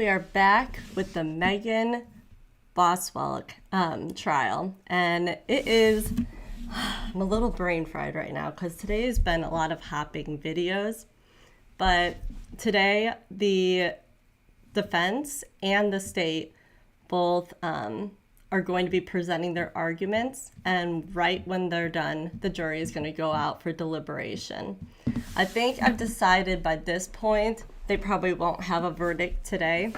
we are back with the Megan Boswell trial, and it is, I'm a little brain fried right now because today has been a lot of hopping videos, but today the defense and the state both are going to be presenting their arguments, and right when they're done, the jury is going to go out for deliberation. I think I've decided by this point they probably won't have a verdict today,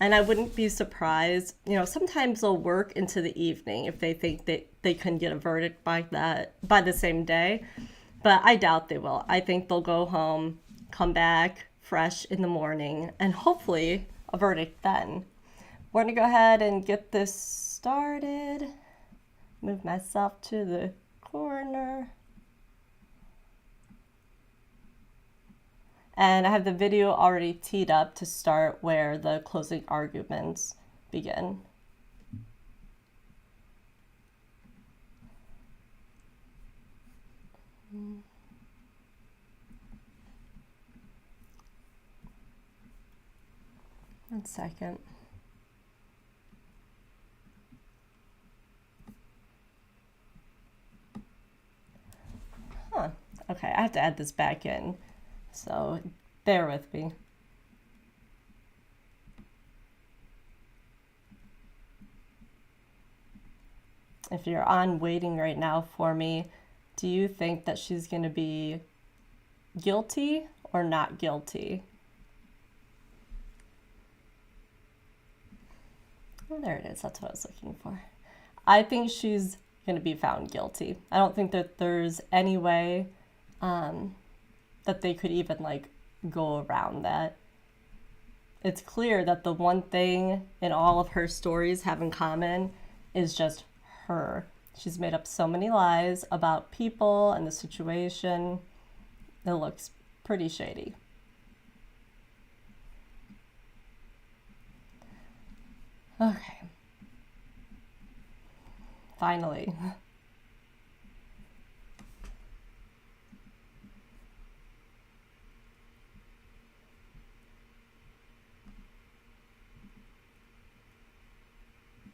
and I wouldn't be surprised. You know, sometimes they'll work into the evening if they think that they can get a verdict by the same day, but I doubt they will. I think they'll go home, come back fresh in the morning, and hopefully a verdict then. We're gonna go ahead and get this started. Move myself to the corner. And I have the video already teed up to start where the closing arguments begin. One second. Okay, I have to add this back in, so bear with me. If you're on waiting right now for me, do you think that she's going to be guilty or not guilty? Oh, there it is. That's what I was looking for. I think she's going to be found guilty. I don't think that there's any way that they could even go around that. It's clear that the one thing in all of her stories have in common is just her. She's made up so many lies about people and the situation. It looks pretty shady. Okay. Finally.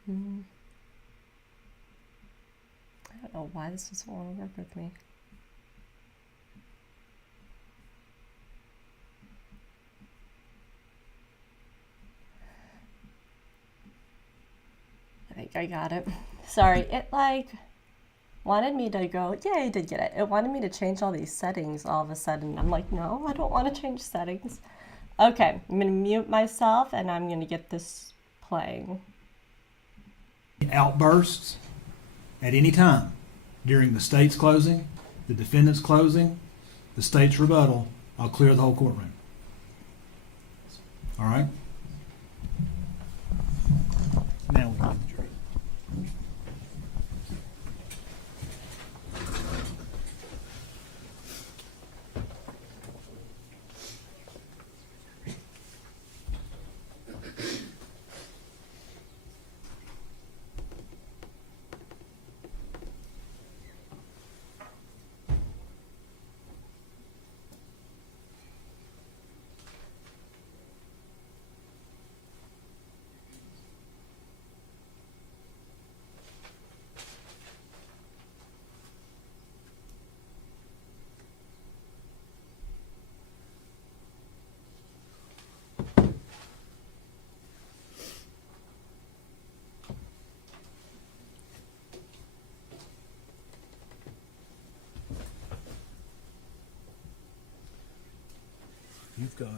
I don't know why this doesn't want to work with me. I think I got it. Sorry, it wanted me to go, yeah, I did get it. It wanted me to change all these settings all of a sudden. I'm like, no, I don't want to change settings. Okay, I'm going to mute myself and I'm going to get this playing. Outbursts at any time during the state's closing, the defendant's closing, the state's rebuttal, I'll clear the whole courtroom. All right? Now we get the jury. You've got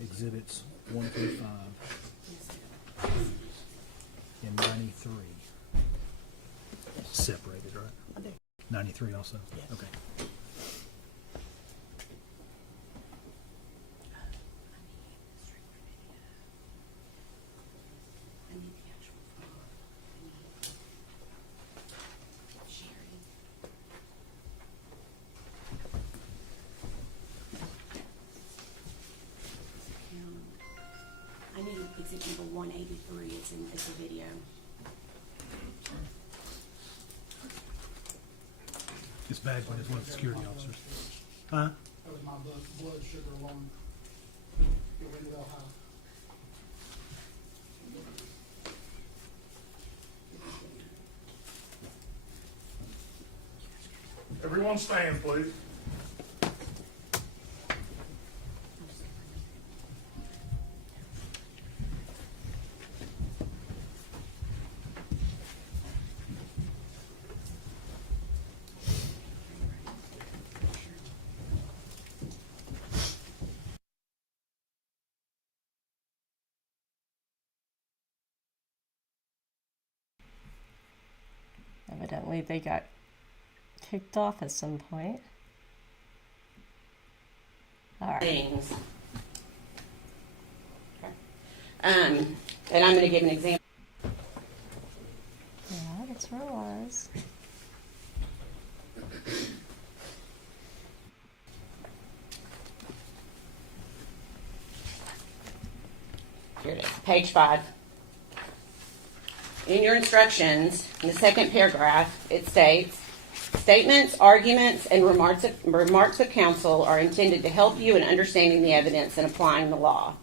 exhibits 1 through 5 and 93 separated, right? 93 also? Yes. Okay. Exhibit number 183. It's a video. It's bagged by one of the security officers. Huh? That was my blood sugar alarm. It went real high. Everyone stand, please. Evidently, they got kicked off at some point. All right. Things. And I'm going to give an example. Yeah, that's where it was. Here it is, page 5. In your instructions, in the second paragraph, it states, statements, arguments, and remarks of counsel are intended to help you in understanding the evidence and applying the law.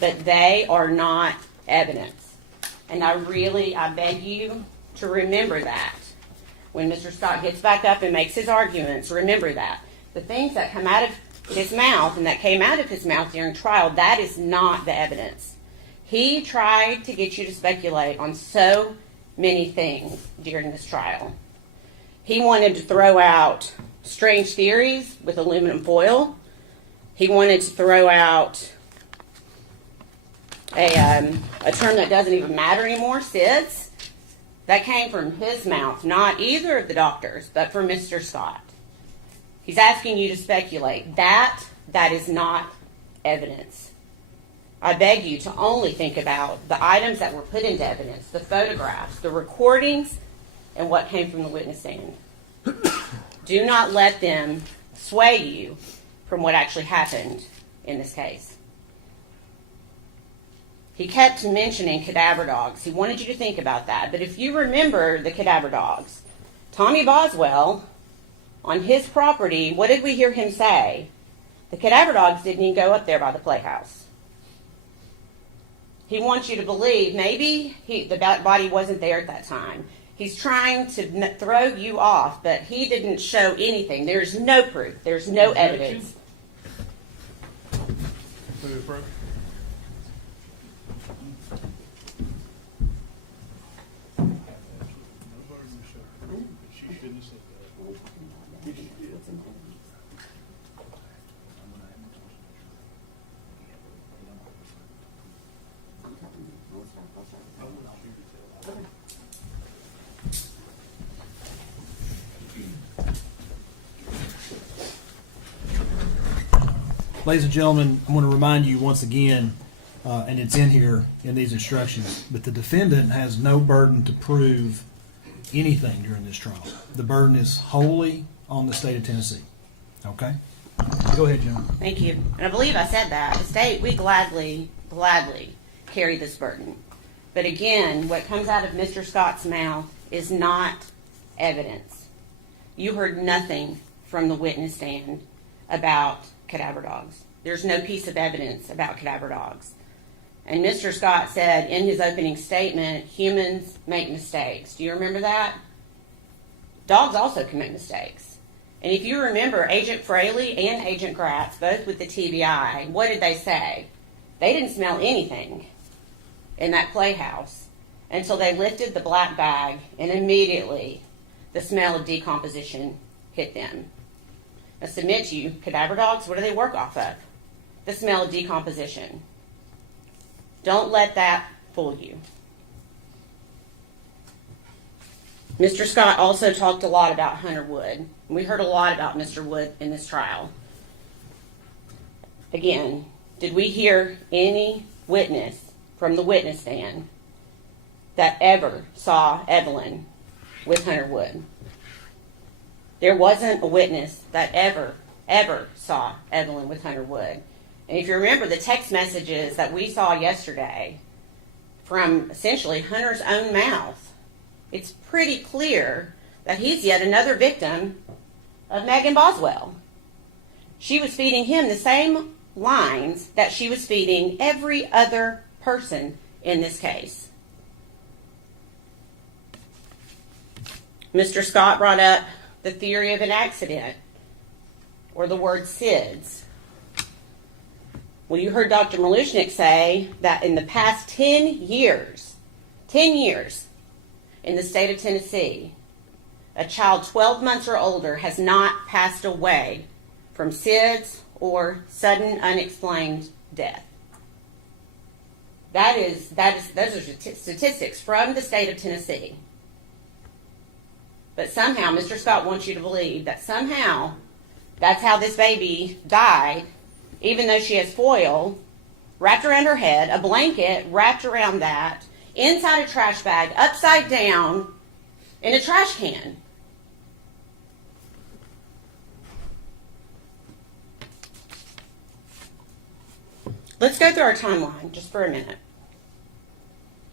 But they are not evidence. And I beg you to remember that. When Mr. Scott gets back up and makes his arguments, remember that. The things that come out of his mouth and that came out of his mouth during trial, that is not the evidence. He tried to get you to speculate on so many things during this trial. He wanted to throw out strange theories with aluminum foil. He wanted to throw out a term that doesn't even matter anymore, SIDS. That came from his mouth, not either of the doctors, but from Mr. Scott. He's asking you to speculate. That is not evidence. I beg you to only think about the items that were put into evidence, the photographs, the recordings, and what came from the witness stand. Do not let them sway you from what actually happened in this case. He kept mentioning cadaver dogs. He wanted you to think about that. But if you remember the cadaver dogs, Tommy Boswell, on his property, what did we hear him say? The cadaver dogs didn't even go up there by the playhouse. He wants you to believe maybe the body wasn't there at that time. He's trying to throw you off, but he didn't show anything. There's no proof. There's no evidence. Ladies and gentlemen, I want to remind you once again, and it's in here in these instructions, but the defendant has no burden to prove anything during this trial. The burden is wholly on the state of Tennessee. Okay? Go ahead, John. Thank you. And I believe I said that. The state, we gladly carry this burden. But again, what comes out of Mr. Scott's mouth is not evidence. You heard nothing from the witness stand about cadaver dogs. There's no piece of evidence about cadaver dogs. And Mr. Scott said in his opening statement, humans make mistakes. Do you remember that? Dogs also commit mistakes. And if you remember, Agent Fraley and Agent Gratz, both with the TBI, what did they say? They didn't smell anything in that playhouse until they lifted the black bag, and immediately the smell of decomposition hit them. I submit to you, cadaver dogs, what do they work off of? The smell of decomposition. Don't let that fool you. Mr. Scott also talked a lot about Hunter Wood. We heard a lot about Mr. Wood in this trial. Again, did we hear any witness from the witness stand that ever saw Evelyn with Hunter Wood? There wasn't a witness that ever saw Evelyn with Hunter Wood. And if you remember the text messages that we saw yesterday from essentially Hunter's own mouth, it's pretty clear that he's yet another victim of Megan Boswell. She was feeding him the same lines that she was feeding every other person in this case. Mr. Scott brought up the theory of an accident or the word SIDS. Well, you heard Dr. Malushnik say that in the past 10 years, in the state of Tennessee, a child 12 months or older has not passed away from SIDS or sudden unexplained death. Those are statistics from the state of Tennessee. But somehow, Mr. Scott wants you to believe that somehow that's how this baby died, even though she has foil wrapped around her head, a blanket wrapped around that, inside a trash bag, upside down, in a trash can. Let's go through our timeline just for a minute.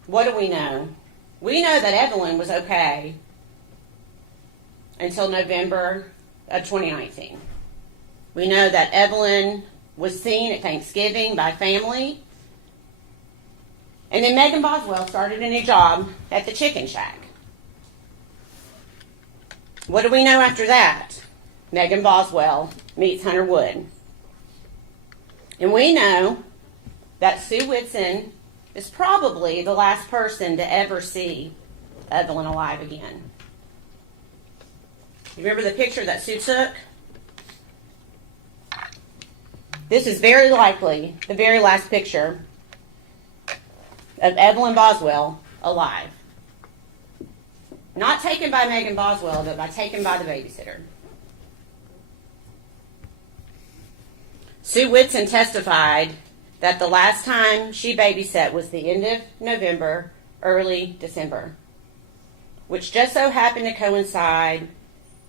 What do we know? We know that Evelyn was okay until November of 2019. We know that Evelyn was seen at Thanksgiving by family. And then Megan Boswell started a new job at the Chicken Shack. What do we know after that? Megan Boswell meets Hunter Wood. And we know that Sue Whitson is probably the last person to ever see Evelyn alive again. You remember the picture that Sue took? This is very likely the very last picture of Evelyn Boswell alive. Not taken by Megan Boswell, but taken by the babysitter. Sue Whitson testified that the last time she babysat was the end of November, early December, which just so happened to coincide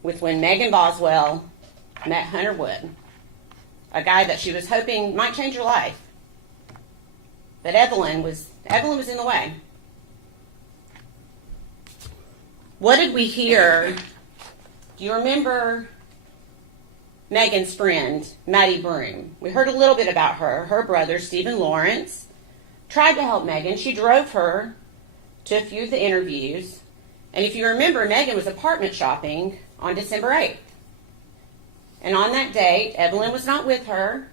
with when Megan Boswell met Hunter Wood, a guy that she was hoping might change her life. But Evelyn was in the way. What did we hear? Do you remember Megan's friend, Maddie Broom? We heard a little bit about her. Her brother, Stephen Lawrence, tried to help Megan. She drove her to a few of the interviews. And if you remember, Megan was apartment shopping on December 8th. And on that date, Evelyn was not with her.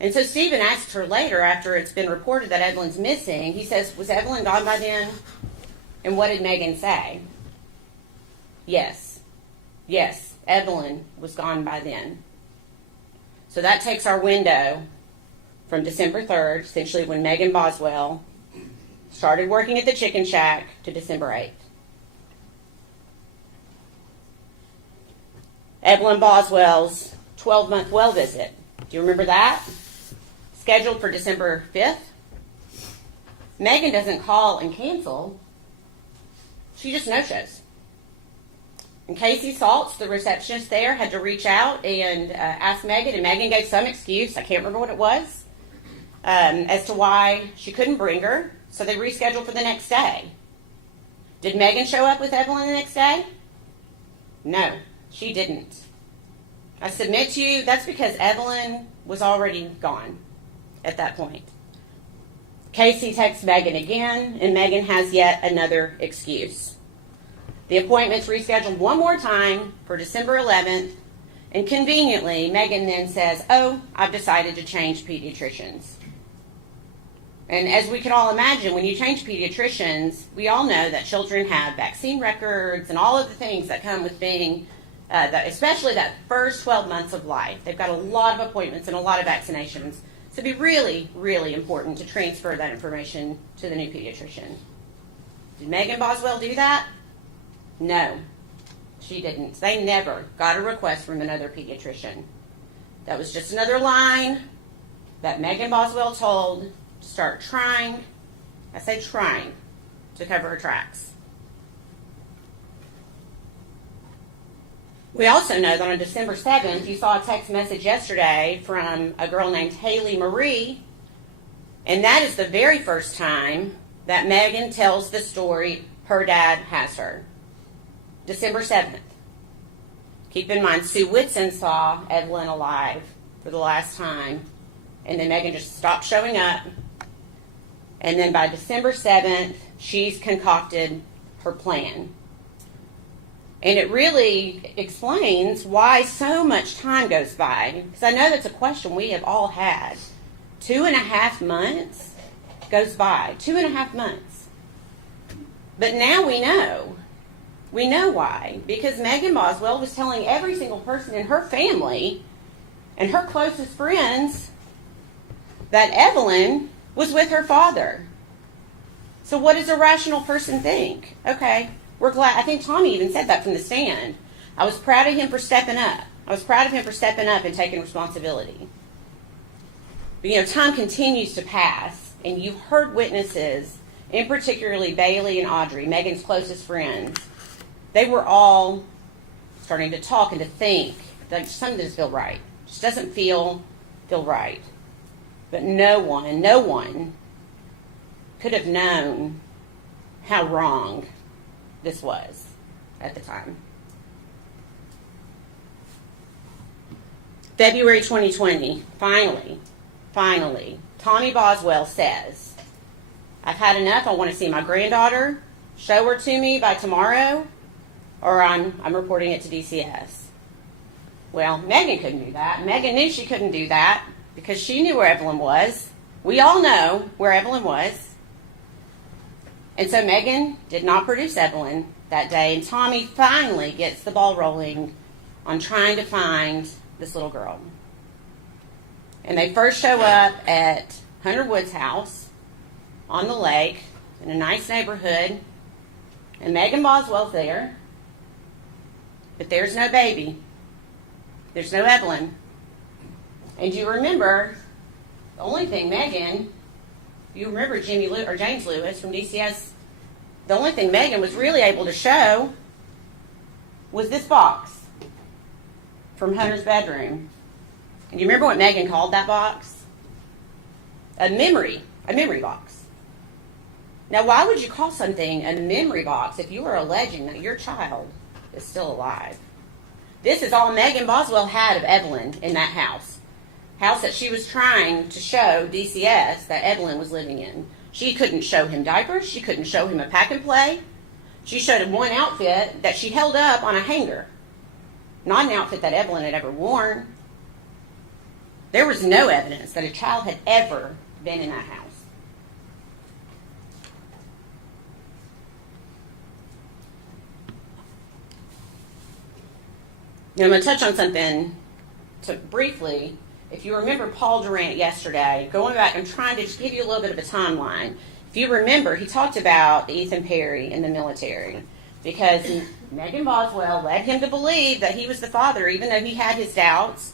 And so Stephen asked her later, after it's been reported that Evelyn's missing, he says, was Evelyn gone by then? And what did Megan say? Yes, Evelyn was gone by then. So that takes our window from December 3rd, essentially when Megan Boswell started working at the Chicken Shack, to December 8th. Evelyn Boswell's 12-month well visit. Do you remember that? Scheduled for December 5th. Megan doesn't call and cancel. She just no-shows. And Casey Saltz, the receptionist there, had to reach out and ask Megan, and Megan gave some excuse, I can't remember what it was, as to why she couldn't bring her, so they rescheduled for the next day. Did Megan show up with Evelyn the next day? No, she didn't. I submit to you, that's because Evelyn was already gone at that point. Casey texts Megan again, and Megan has yet another excuse. The appointment's rescheduled one more time for December 11th, and conveniently, Megan then says, I've decided to change pediatricians. And as we can all imagine, when you change pediatricians, we all know that children have vaccine records and all of the things that come with being, especially that first 12 months of life. They've got a lot of appointments and a lot of vaccinations. So it'd be really, really important to transfer that information to the new pediatrician. Did Megan Boswell do that? No, she didn't. They never got a request from another pediatrician. That was just another line that Megan Boswell told to start trying, I say trying, to cover her tracks. We also know that on December 7th, you saw a text message yesterday from a girl named Haley Marie, and that is the very first time that Megan tells the story her dad has her. December 7th. Keep in mind, Sue Whitson saw Evelyn alive for the last time, and then Megan just stopped showing up. And then by December 7th, she's concocted her plan. And it really explains why so much time goes by. Because I know that's a question we have all had. 2.5 months goes by. 2.5 months. But now we know. We know why. Because Megan Boswell was telling every single person in her family and her closest friends that Evelyn was with her father. So what does a rational person think? Okay, we're glad. I think Tommy even said that from the stand. I was proud of him for stepping up. I was proud of him for stepping up and taking responsibility. But, time continues to pass, and you've heard witnesses, in particularly Bailey and Audrey, Megan's closest friends. They were all starting to talk and to think that something doesn't feel right. Just doesn't feel right. But no one could have known how wrong this was at the time. February 2020, finally, Tommy Boswell says, I've had enough. I want to see my granddaughter. Show her to me by tomorrow, or I'm reporting it to DCS. Well, Megan couldn't do that. Megan knew she couldn't do that because she knew where Evelyn was. We all know where Evelyn was. And so Megan did not produce Evelyn that day, and Tommy finally gets the ball rolling on trying to find this little girl. And they first show up at Hunter Wood's house on the lake in a nice neighborhood, and Megan Boswell's there, but there's no baby. There's no Evelyn. And you remember, the only thing Megan, you remember James Lewis from DCS, the only thing Megan was really able to show was this box from Hunter's bedroom. And you remember what Megan called that box? A memory box. Now, why would you call something a memory box if you are alleging that your child is still alive? This is all Megan Boswell had of Evelyn in that house that she was trying to show DCS that Evelyn was living in. She couldn't show him diapers. She couldn't show him a pack and play. She showed him one outfit that she held up on a hanger. Not an outfit that Evelyn had ever worn. There was no evidence that a child had ever been in that house. Now, I'm going to touch on something briefly. If you remember Paul Durant yesterday, going back, I'm trying to just give you a little bit of a timeline. If you remember, he talked about Ethan Perry in the military because Megan Boswell led him to believe that he was the father, even though he had his doubts.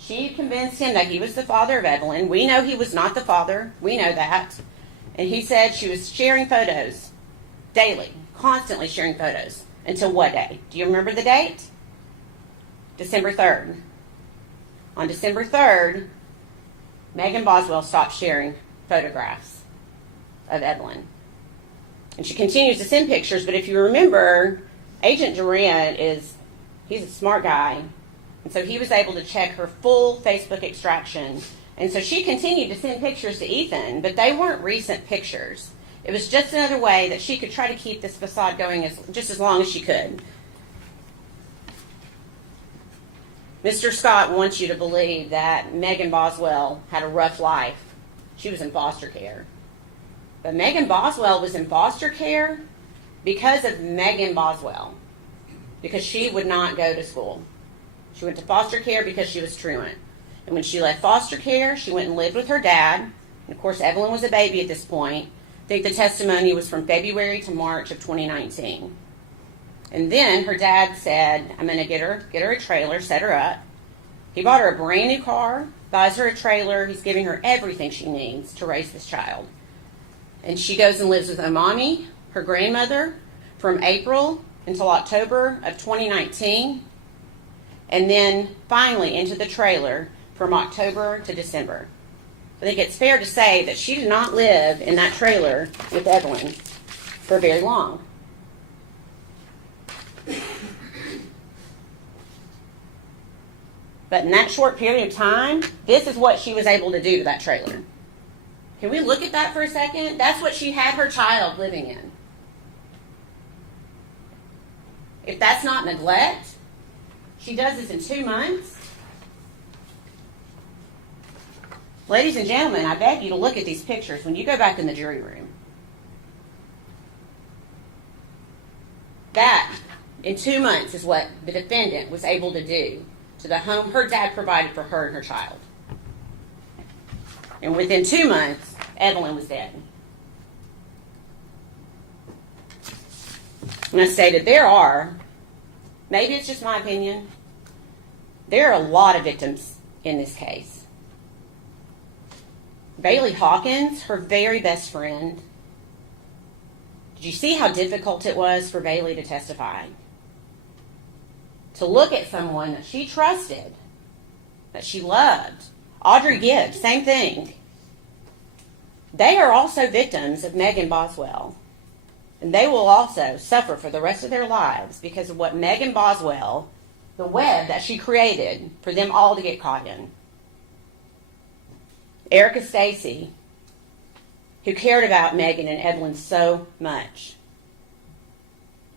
She convinced him that he was the father of Evelyn. We know he was not the father. We know that. And he said she was sharing photos daily, constantly sharing photos. Until what day? Do you remember the date? December 3rd. On December 3rd, Megan Boswell stopped sharing photographs of Evelyn. And she continues to send pictures, but if you remember, Agent Durant he's a smart guy. And so he was able to check her full Facebook extraction. And so she continued to send pictures to Ethan, but they weren't recent pictures. It was just another way that she could try to keep this facade going just as long as she could. Mr. Scott wants you to believe that Megan Boswell had a rough life. She was in foster care. But Megan Boswell was in foster care because of Megan Boswell, because she would not go to school. She went to foster care because she was truant. And when she left foster care, she went and lived with her dad. And of course, Evelyn was a baby at this point. I think the testimony was from February to March of 2019. And then her dad said, I'm going to get her a trailer, set her up. He bought her a brand new car, buys her a trailer. He's giving her everything she needs to raise this child. And she goes and lives with Amani, her grandmother, from April until October of 2019. And then finally into the trailer from October to December. I think it's fair to say that she did not live in that trailer with Evelyn for very long. But in that short period of time, this is what she was able to do to that trailer. Can we look at that for a second? That's what she had her child living in. If that's not neglect, she does this in 2 months. Ladies and gentlemen, I beg you to look at these pictures when you go back in the jury room. That, in 2 months, is what the defendant was able to do to the home her dad provided for her and her child. And within 2 months, Evelyn was dead. And I stated there are, maybe it's just my opinion, there are a lot of victims in this case. Bailey Hawkins, her very best friend. Did you see how difficult it was for Bailey to testify? To look at someone that she trusted, that she loved. Audrey Gibbs, same thing. They are also victims of Megan Boswell. And they will also suffer for the rest of their lives because of what Megan Boswell, the web that she created for them all to get caught in. Erica Stacy, who cared about Megan and Evelyn so much,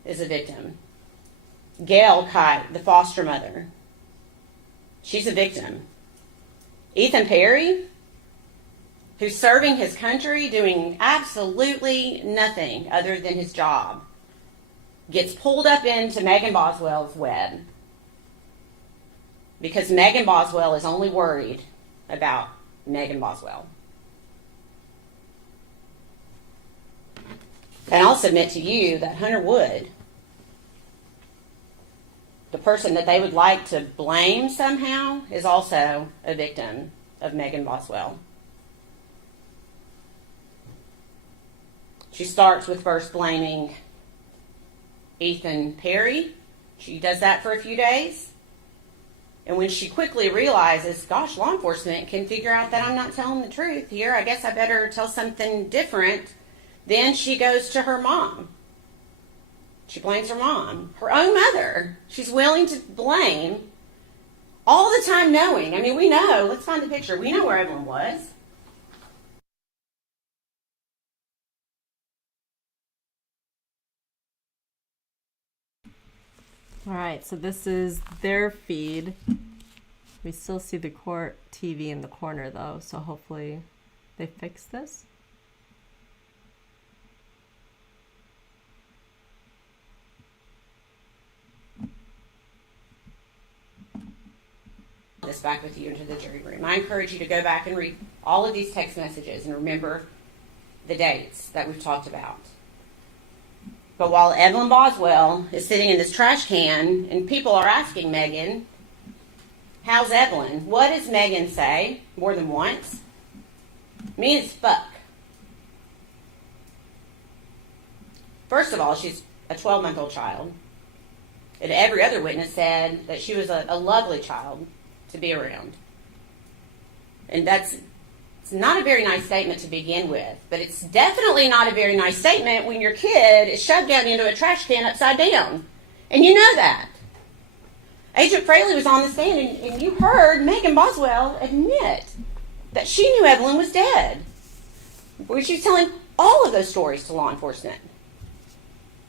is a victim. Gail Kite, the foster mother, she's a victim. Ethan Perry, who's serving his country, doing absolutely nothing other than his job, gets pulled up into Megan Boswell's web because Megan Boswell is only worried about Megan Boswell. And I'll submit to you that Hunter Wood, the person that they would like to blame somehow, is also a victim of Megan Boswell. She starts with first blaming Ethan Perry. She does that for a few days. And when she quickly realizes, gosh, law enforcement can figure out that I'm not telling the truth here, I guess I better tell something different, then she goes to her mom. She blames her mom, her own mother. She's willing to blame all the time knowing. I mean, we know, let's find the picture. We know where Evelyn was. All right, so this is their feed. We still see the court TV in the corner though, so hopefully they fix this. This back with you into the jury room. I encourage you to go back and read all of these text messages and remember the dates that we've talked about. But while Evelyn Boswell is sitting in this trash can and people are asking Megan, how's Evelyn? What does Megan say more than once? Mean as fuck. First of all, she's a 12-month-old child. And every other witness said that she was a lovely child to be around. And it's not a very nice statement to begin with, but it's definitely not a very nice statement when your kid is shoved down into a trash can upside down. And you know that. Agent Fraley was on the stand, and you heard Megan Boswell admit that she knew Evelyn was dead. Where she's telling all of those stories to law enforcement.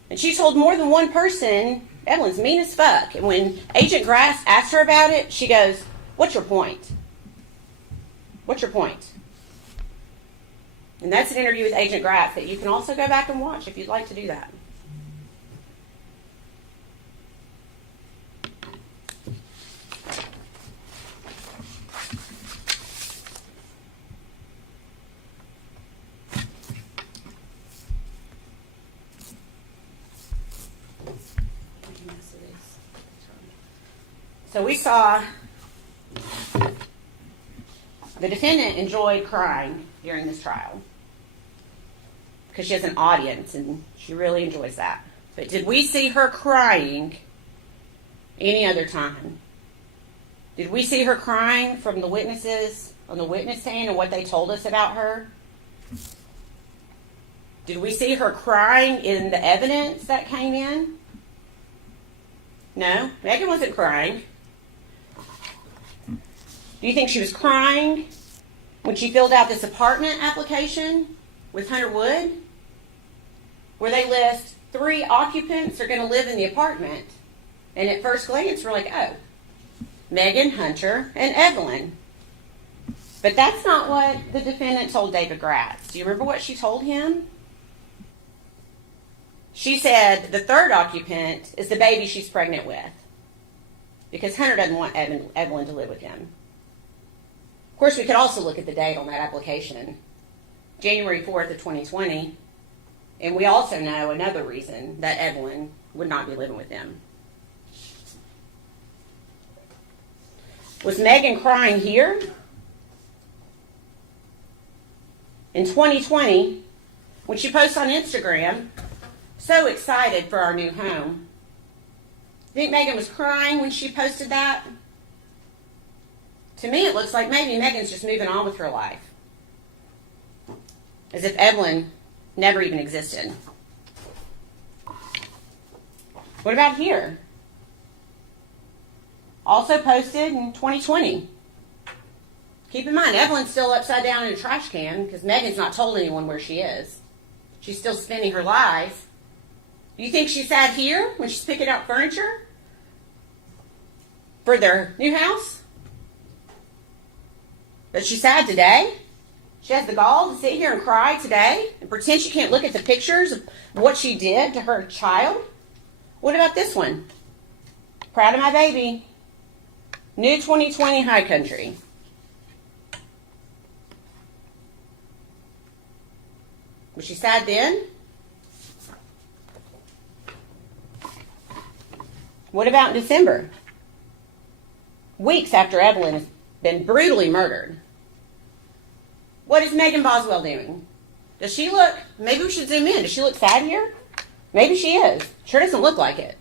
And she told more than one person, Evelyn's mean as fuck. And when Agent Grass asked her about it, she goes, what's your point? What's your point? And that's an interview with Agent Grass that you can also go back and watch if you'd like to do that. So we saw the defendant enjoyed crying during this trial because she has an audience and she really enjoys that. But did we see her crying any other time? Did we see her crying from the witnesses on the witness stand and what they told us about her? Did we see her crying in the evidence that came in? No, Megan wasn't crying. Do you think she was crying when she filled out this apartment application with Hunter Wood, where they list 3 occupants are going to live in the apartment. And at first glance, we're like, oh, Megan, Hunter, and Evelyn. But that's not what the defendant told David Gratz. Do you remember what she told him? She said the 3rd occupant is the baby she's pregnant with, because Hunter doesn't want Evelyn to live with him. Of course, we could also look at the date on that application, January 4th of 2020, and we also know another reason that Evelyn would not be living with them. Was Megan crying here? In 2020, when she posts on Instagram, so excited for our new home. Think Megan was crying when she posted that? To me, it looks like maybe Megan's just moving on with her life. As if Evelyn never even existed. What about here? Also posted in 2020. Keep in mind, Evelyn's still upside down in a trash can because Megan's not told anyone where she is. She's still spinning her lies. Do you think she sat here when she's picking out furniture for their new house? But she's sad today? She has the gall to sit here and cry today and pretend she can't look at the pictures of what she did to her child? What about this one? Proud of my baby. New 2020 High Country. Was she sad then? What about in December? Weeks after Evelyn has been brutally murdered. What is Megan Boswell doing? Does she look, maybe we should zoom in, does she look sad here? Maybe she is. Sure doesn't look like it.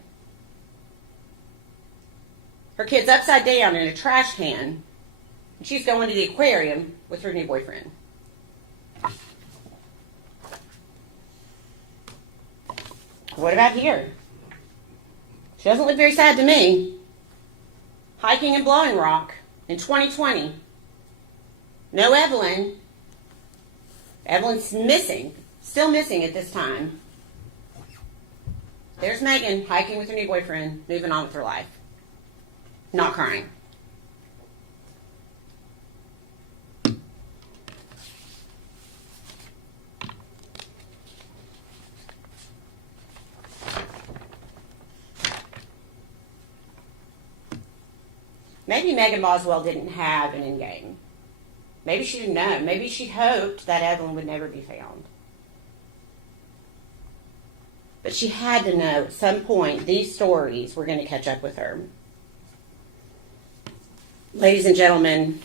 Her kid's upside down in a trash can, and she's going to the aquarium with her new boyfriend. What about here? She doesn't look very sad to me. Hiking in Blowing Rock in 2020. No Evelyn. Evelyn's missing. Still missing at this time. There's Megan hiking with her new boyfriend, moving on with her life. Not crying. Maybe Megan Boswell didn't have an end game. Maybe she didn't know. Maybe she hoped that Evelyn would never be found. But she had to know at some point these stories were going to catch up with her. Ladies and gentlemen,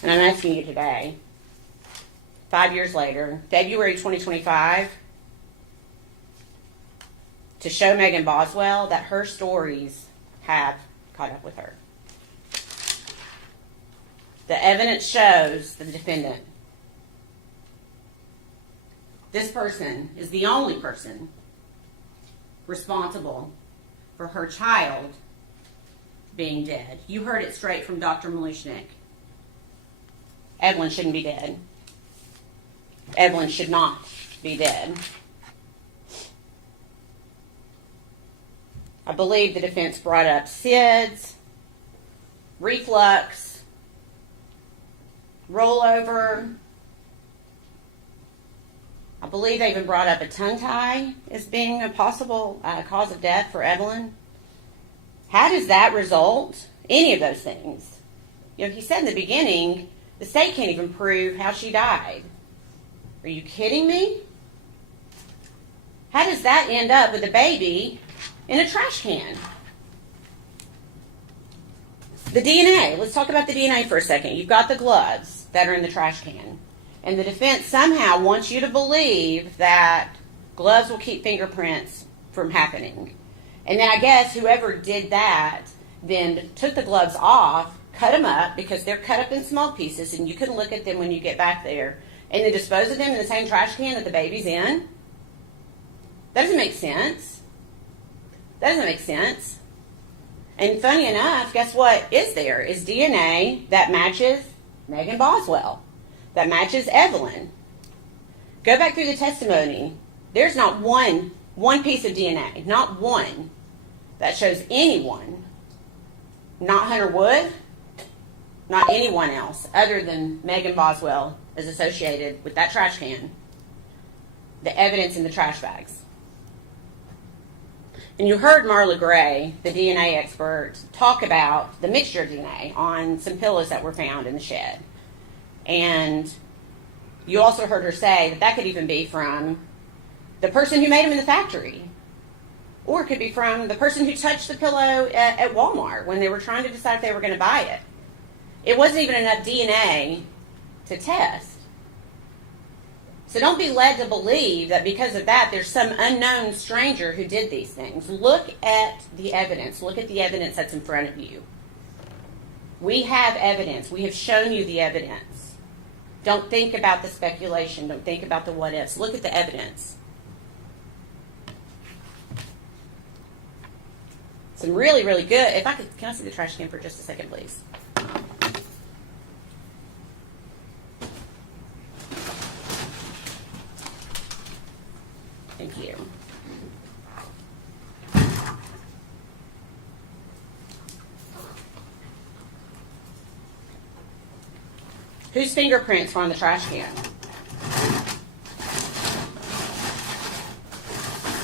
and I'm asking you today, 5 years later, February 2025, to show Megan Boswell that her stories have caught up with her. The evidence shows the defendant. This person is the only person responsible for her child being dead. You heard it straight from Dr. Malushnik. Evelyn shouldn't be dead. Evelyn should not be dead. I believe the defense brought up SIDS, reflux, rollover. I believe they even brought up a tongue tie as being a possible cause of death for Evelyn. How does that result? Any of those things. You know, he said in the beginning, the state can't even prove how she died. Are you kidding me? How does that end up with a baby in a trash can? The DNA. Let's talk about the DNA for a second. You've got the gloves that are in the trash can. And the defense somehow wants you to believe that gloves will keep fingerprints from happening. And then I guess whoever did that then took the gloves off, cut them up because they're cut up in small pieces and you can look at them when you get back there, and then dispose of them in the same trash can that the baby's in. That doesn't make sense. That doesn't make sense. And funny enough, guess what is there? Is DNA that matches Megan Boswell, that matches Evelyn. Go back through the testimony. There's not one one piece of DNA, not one, that shows anyone, not Hunter Wood, not anyone else other than Megan Boswell is associated with that trash can, the evidence in the trash bags. And you heard Marla Gray, the DNA expert, talk about the mixture of DNA on some pillows that were found in the shed. And you also heard her say that that could even be from the person who made them in the factory. Or it could be from the person who touched the pillow at Walmart when they were trying to decide if they were going to buy it. It wasn't even enough DNA to test. So don't be led to believe that because of that, there's some unknown stranger who did these things. Look at the evidence. Look at the evidence that's in front of you. We have evidence. We have shown you the evidence. Don't think about the speculation. Don't think about the what ifs. Look at the evidence. Some really, really good. If I could, can I see the trash can for just a second, please? Thank you. Whose fingerprints were on the trash can?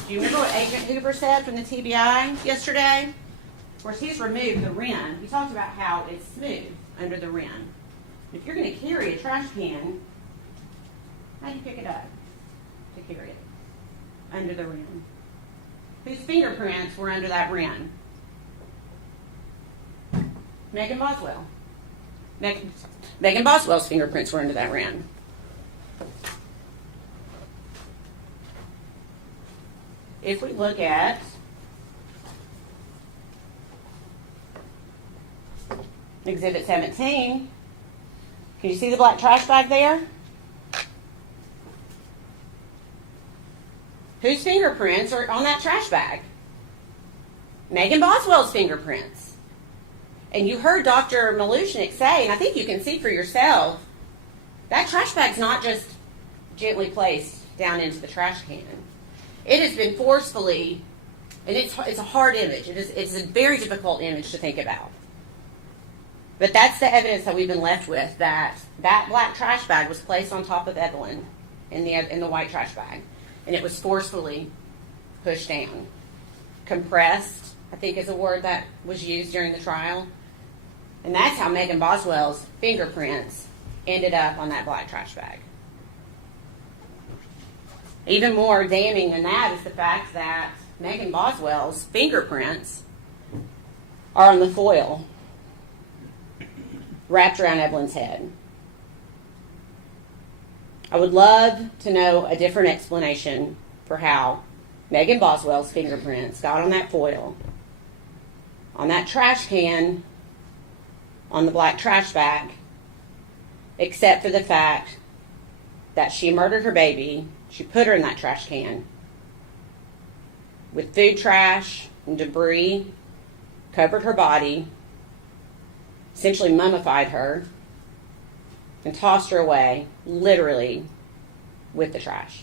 Do you remember what Agent Hoover said from the TBI yesterday? Of course, he's removed the rim. He talked about how it's smooth under the rim. If you're going to carry a trash can, how do you pick it up to carry it under the rim? Whose fingerprints were under that rim? Megan Boswell. Megan Boswell's fingerprints were under that rim. If we look at Exhibit 17, can you see the black trash bag there? Whose fingerprints are on that trash bag? Megan Boswell's fingerprints. And you heard Dr. Malushnik say, and I think you can see for yourself, that trash bag's not just gently placed down into the trash can. It has been forcefully, and it's a hard image. It's a very difficult image to think about. But that's the evidence that we've been left with, that black trash bag was placed on top of Evelyn in the white trash bag. And it was forcefully pushed down. Compressed, I think is a word that was used during the trial. And that's how Megan Boswell's fingerprints ended up on that black trash bag. Even more damning than that is the fact that Megan Boswell's fingerprints are on the foil wrapped around Evelyn's head. I would love to know a different explanation for how Megan Boswell's fingerprints got on that foil, on that trash can, on the black trash bag, except for the fact that she murdered her baby. She put her in that trash can with food trash and debris, covered her body, essentially mummified her, and tossed her away, literally, with the trash.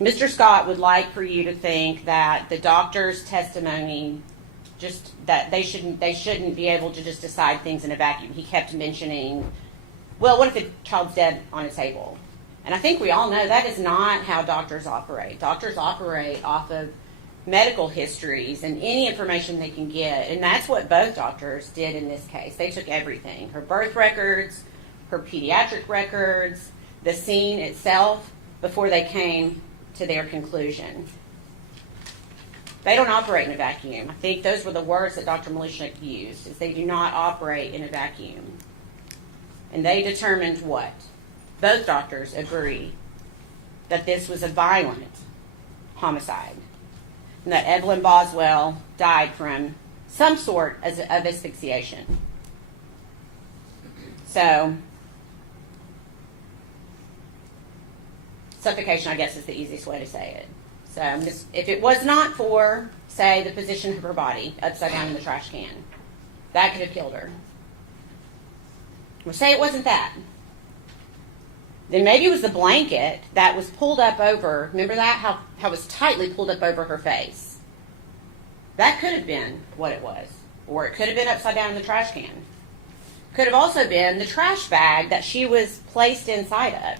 Mr. Scott would like for you to think that the doctor's testimony, just that they shouldn't be able to just decide things in a vacuum. He kept mentioning, well, what if the child's dead on a table? And I think we all know that is not how doctors operate. Doctors operate off of medical histories and any information they can get. And that's what both doctors did in this case. They took everything. Her birth records, her pediatric records, the scene itself, before they came to their conclusion. They don't operate in a vacuum. I think those were the words that Dr. Malushnik used, is they do not operate in a vacuum. And they determined what? Both doctors agree that this was a violent homicide, and that Evelyn Boswell died from some sort of asphyxiation. So, suffocation, I guess, is the easiest way to say it. So, if it was not for, say, the position of her body upside down in the trash can, that could have killed her. We'll say it wasn't that. Then maybe it was the blanket that was pulled up over. Remember that? How it was tightly pulled up over her face. That could have been what it was. Or it could have been upside down in the trash can. Could have also been the trash bag that she was placed inside of,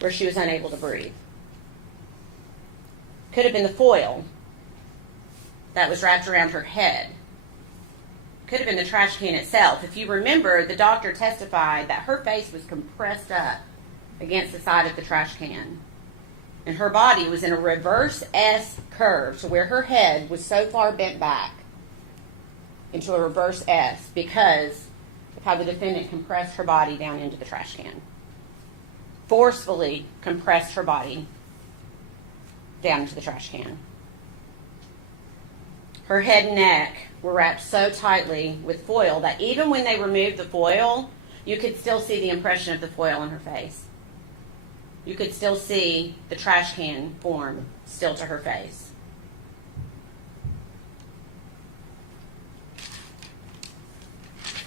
where she was unable to breathe. Could have been the foil that was wrapped around her head. Could have been the trash can itself. If you remember, the doctor testified that her face was compressed up against the side of the trash can. And her body was in a reverse S curve to where her head was so far bent back into a reverse S because of how the defendant compressed her body down into the trash can. Forcefully compressed her body down into the trash can. Her head and neck were wrapped so tightly with foil that even when they removed the foil, you could still see the impression of the foil on her face. You could still see the trash can form still to her face.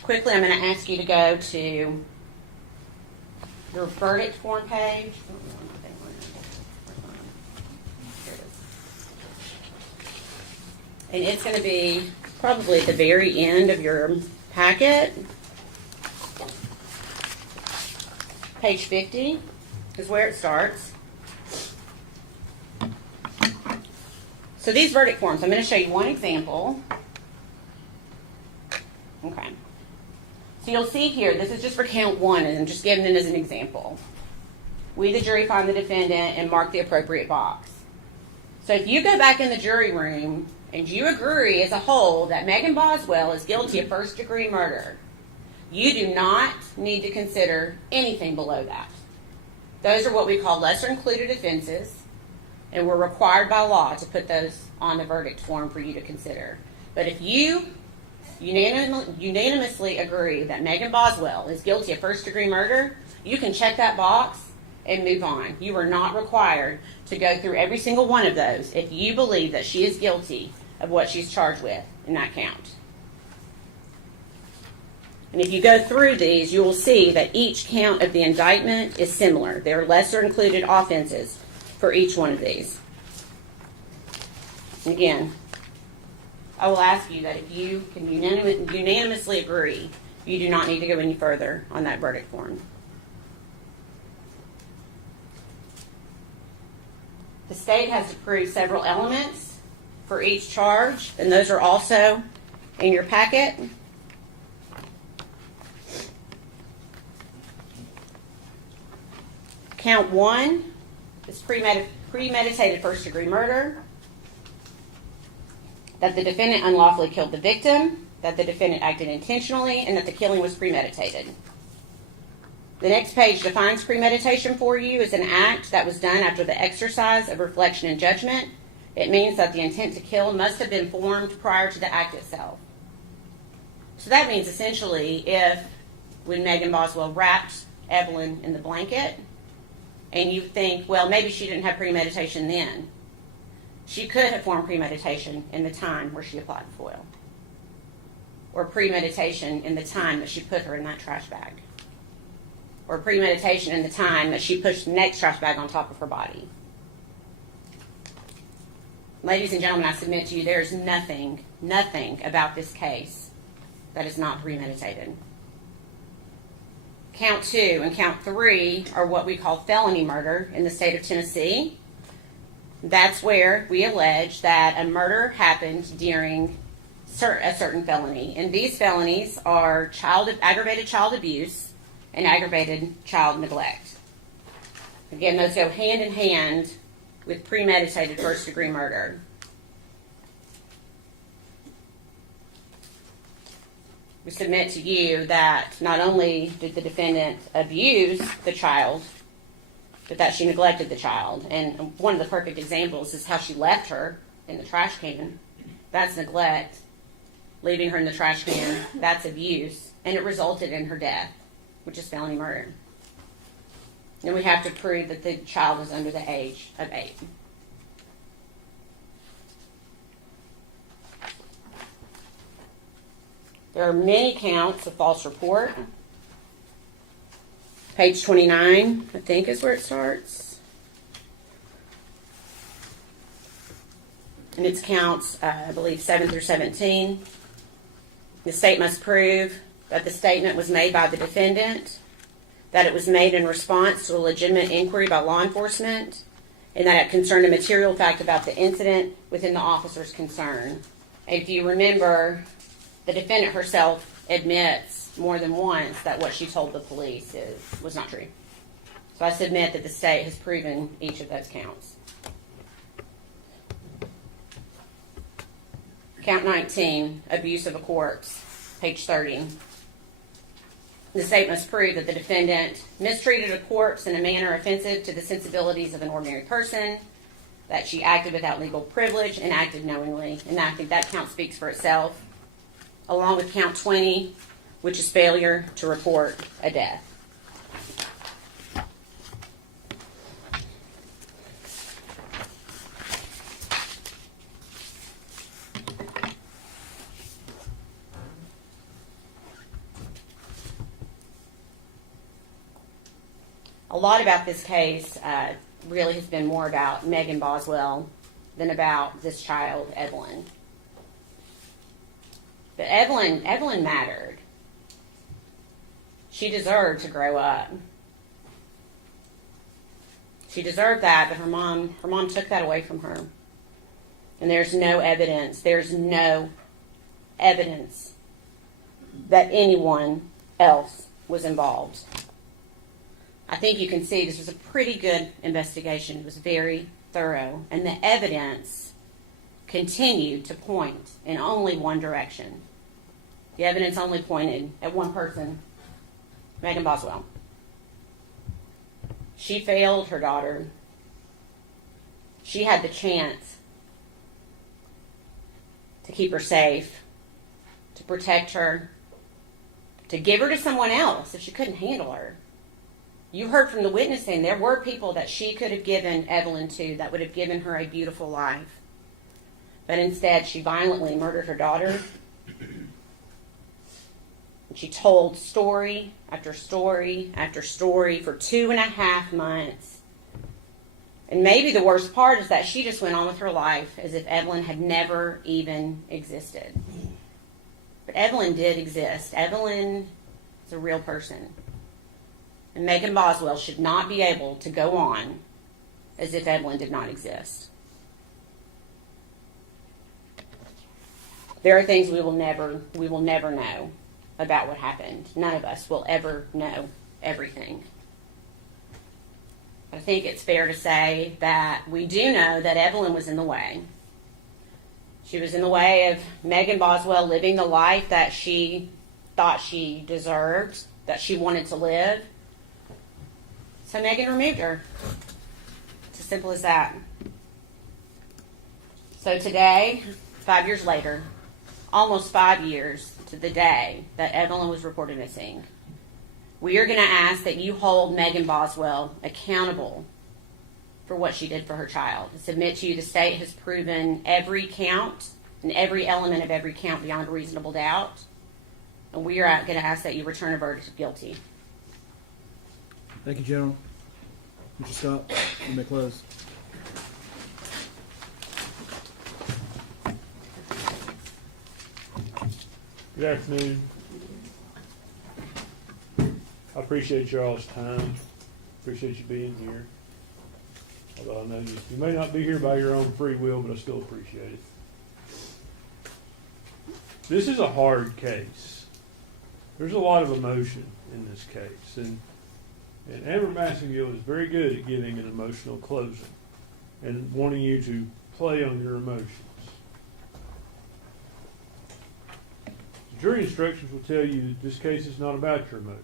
Quickly, I'm going to ask you to go to your verdict form page. And it's going to be probably at the very end of your packet. Page 50 is where it starts. So these verdict forms, I'm going to show you one example. Okay. So you'll see here, this is just for count 1, and I'm just giving it as an example. We, the jury, find the defendant and mark the appropriate box. So if you go back in the jury room and you agree as a whole that Megan Boswell is guilty of first-degree murder, you do not need to consider anything below that. Those are what we call lesser-included offenses, and we're required by law to put those on the verdict form for you to consider. But if you unanimously agree that Megan Boswell is guilty of first-degree murder, you can check that box and move on. You are not required to go through every single one of those if you believe that she is guilty of what she's charged with in that count. And if you go through these, you will see that each count of the indictment is similar. There are lesser included offenses for each one of these. And again, I will ask you that if you can unanimously agree, you do not need to go any further on that verdict form. The state has to prove several elements for each charge, and those are also in your packet. Count 1 is premeditated first-degree murder, that the defendant unlawfully killed the victim, that the defendant acted intentionally, and that the killing was premeditated. The next page defines premeditation for you as an act that was done after the exercise of reflection and judgment. It means that the intent to kill must have been formed prior to the act itself. So that means essentially when Megan Boswell wrapped Evelyn in the blanket, and you think, well, maybe she didn't have premeditation then. She could have formed premeditation in the time where she applied the foil. Or premeditation in the time that she put her in that trash bag. Or premeditation in the time that she pushed the next trash bag on top of her body. Ladies and gentlemen, I submit to you there is nothing about this case that is not premeditated. Count 2 and count 3 are what we call felony murder in the state of Tennessee. That's where we allege that a murder happened during a certain felony. And these felonies are aggravated child abuse and aggravated child neglect. Again, those go hand in hand with premeditated first-degree murder. We submit to you that not only did the defendant abuse the child, but that she neglected the child. And one of the perfect examples is how she left her in the trash can. That's neglect. Leaving her in the trash can, that's abuse. And it resulted in her death, which is felony murder. And we have to prove that the child was under the age of 8. There are many counts of false report. Page 29, I think, is where it starts. And it's counts, I believe, 7 through 17. The state must prove that the statement was made by the defendant, that it was made in response to a legitimate inquiry by law enforcement, and that it concerned a material fact about the incident within the officer's concern. And if you remember, the defendant herself admits more than once that what she told the police was not true. So I submit that the state has proven each of those counts. Count 19, abuse of a corpse, page 30. The state must prove that the defendant mistreated a corpse in a manner offensive to the sensibilities of an ordinary person, that she acted without legal privilege and acted knowingly. And I think that count speaks for itself, along with count 20, which is failure to report a death. A lot about this case really has been more about Megan Boswell than about this child, Evelyn. But Evelyn mattered. She deserved to grow up. She deserved that, but her mom took that away from her. And there's no evidence that anyone else was involved. I think you can see this was a pretty good investigation. It was very thorough, and the evidence continued to point in only one direction. The evidence only pointed at one person, Megan Boswell. She failed her daughter. She had the chance to keep her safe, to protect her, to give her to someone else if she couldn't handle her. You heard from the witnessing, there were people that she could have given Evelyn to that would have given her a beautiful life. But instead, she violently murdered her daughter. She told story after story after story for 2.5 months. And maybe the worst part is that she just went on with her life as if Evelyn had never even existed. But Evelyn did exist. Evelyn is a real person. And Megan Boswell should not be able to go on as if Evelyn did not exist. There are things we will never know about what happened. None of us will ever know everything. But I think it's fair to say that we do know that Evelyn was in the way. She was in the way of Megan Boswell living the life that she thought she deserved, that she wanted to live. So Megan removed her. It's as simple as that. So today, 5 years later, almost 5 years to the day that Evelyn was reported missing, we are going to ask that you hold Megan Boswell accountable for what she did for her child. I submit to you the state has proven every count and every element of every count beyond a reasonable doubt. And we are going to ask that you return a verdict of guilty. Thank you, General. Mr. Scott, you may close. Good afternoon. I appreciate y'all's time. Appreciate you being here. Although I know you may not be here by your own free will, but I still appreciate it. This is a hard case. There's a lot of emotion in this case, and Amber Massengill is very good at giving an emotional closing and wanting you to play on your emotions. The jury instructions will tell you this case is not about your emotion.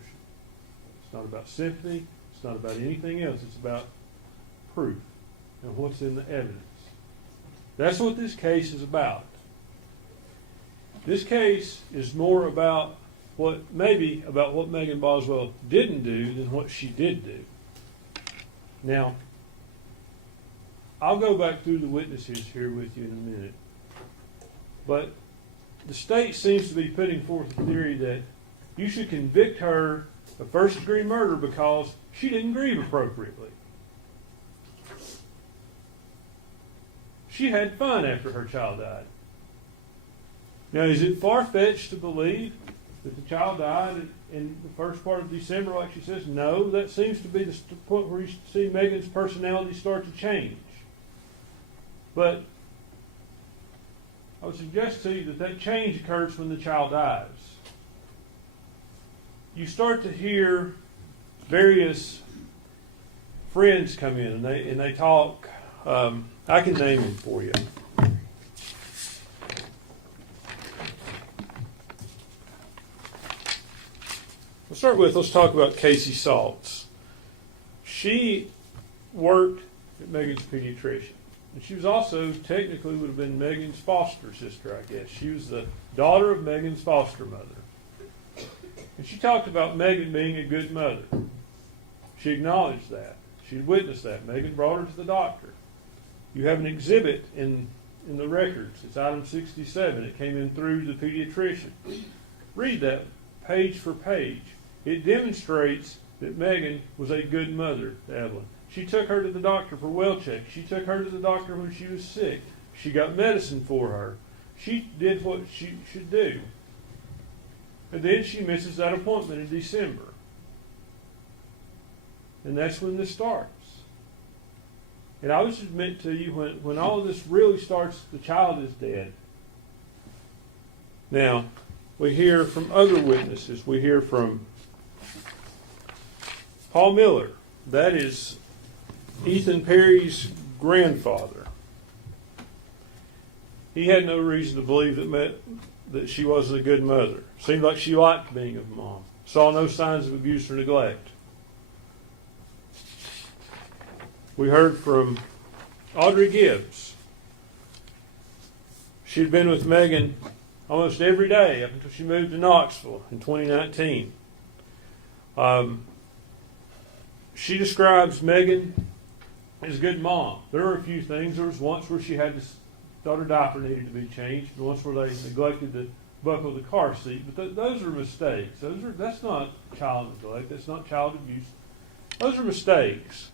It's not about sympathy. It's not about anything else. It's about proof and what's in the evidence. That's what this case is about. This case is more about what Megan Boswell didn't do than what she did do. Now, I'll go back through the witnesses here with you in a minute. But the state seems to be putting forth a theory that you should convict her a first-degree murder because she didn't grieve appropriately. She had fun after her child died. Now, is it far-fetched to believe that the child died in the first part of December, like she says? No, that seems to be the point where you see Megan's personality start to change. But I would suggest to you that that change occurs when the child dies. You start to hear various friends come in and they talk. I can name them for you. Let's talk about Casey Saltz. She worked at Megan's pediatrician. And she was also, technically, would have been Megan's foster sister, I guess. She was the daughter of Megan's foster mother. And she talked about Megan being a good mother. She acknowledged that. She witnessed that. Megan brought her to the doctor. You have an exhibit in the records. It's item 67. It came in through the pediatrician. Read that page for page. It demonstrates that Megan was a good mother to Evelyn. She took her to the doctor for well checks. She took her to the doctor when she was sick. She got medicine for her. She did what she should do. And then she misses that appointment in December. And that's when this starts. And I would submit to you, when all of this really starts, the child is dead. Now, we hear from other witnesses. We hear from Paul Miller. That is Ethan Perry's grandfather. He had no reason to believe that she wasn't a good mother. Seemed like she liked being a mom. Saw no signs of abuse or neglect. We heard from Audrey Gibbs. She'd been with Megan almost every day up until she moved to Knoxville in 2019. She describes Megan as a good mom. There were a few things. There was once where she thought her diaper needed to be changed, and once where they neglected to buckle the car seat. But those are mistakes. That's not child neglect. That's not child abuse. Those are mistakes.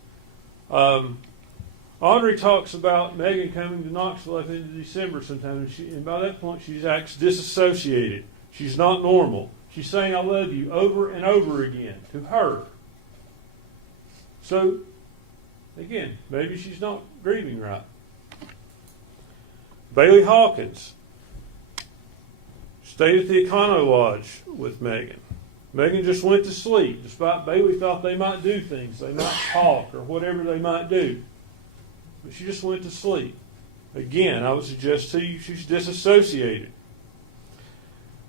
Audrey talks about Megan coming to Knoxville at the end of December sometime, and by that point she acts disassociated. She's not normal. She's saying "I love you" over and over again to her. So, again, maybe she's not grieving right. Bailey Hawkins stayed at the Econo Lodge with Megan. Megan just went to sleep, despite Bailey thought they might do things. They might talk or whatever they might do. But she just went to sleep. Again, I would suggest to you she's disassociated.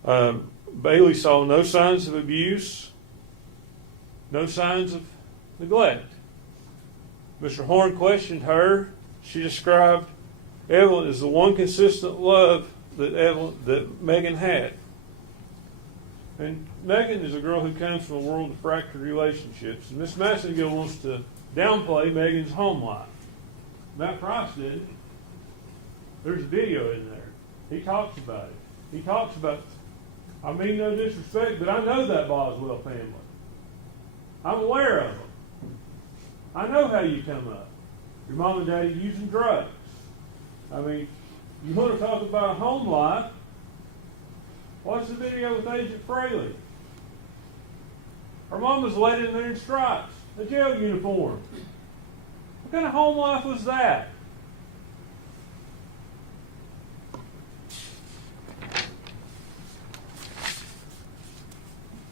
Bailey saw no signs of abuse, no signs of neglect. Mr. Horn questioned her. She described Evelyn as the one consistent love that Megan had. And Megan is a girl who comes from a world of fractured relationships. And Miss Massengill wants to downplay Megan's home life. Matt Price did. There's a video in there. He talks about it. He talks about, I mean no disrespect, but I know that Boswell family. I'm aware of them. I know how you come up. Your mom and daddy using drugs. I mean, you want to talk about a home life, watch the video with Agent Fraley. Her mom was laid in there in stripes, a jail uniform. What kind of home life was that?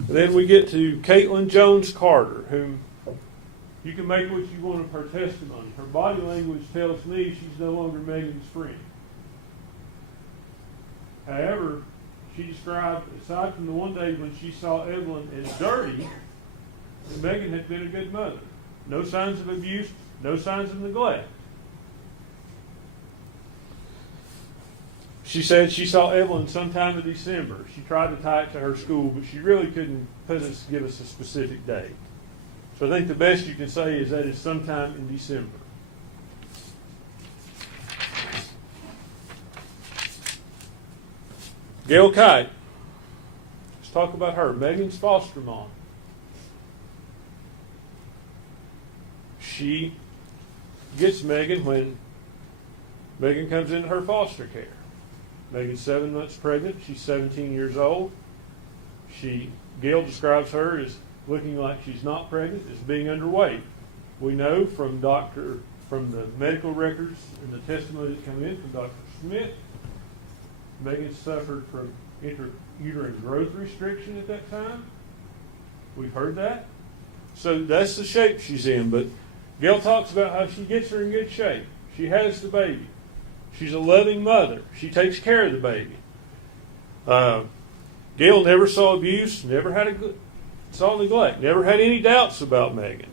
And then we get to Caitlin Jones Carter, whom you can make what you want of her testimony. Her body language tells me she's no longer Megan's friend. However, she described, aside from the one day when she saw Evelyn as dirty, that Megan had been a good mother. No signs of abuse, no signs of neglect. She said she saw Evelyn sometime in December. She tried to tie it to her school, but she really couldn't give us a specific date. So I think the best you can say is that it's sometime in December. Gail Kite. Let's talk about her. Megan's foster mom. she gets Megan when Megan comes into her foster care. Megan's 7 months pregnant. She's 17 years old. Gail describes her as looking like she's not pregnant, as being underweight. We know from the medical records and the testimony that come in from Dr. Smith, Megan suffered from intrauterine growth restriction at that time. We've heard that. So that's the shape she's in. But Gail talks about how she gets her in good shape. She has the baby. She's a loving mother. She takes care of the baby. Gail never saw abuse, never saw neglect, never had any doubts about Megan.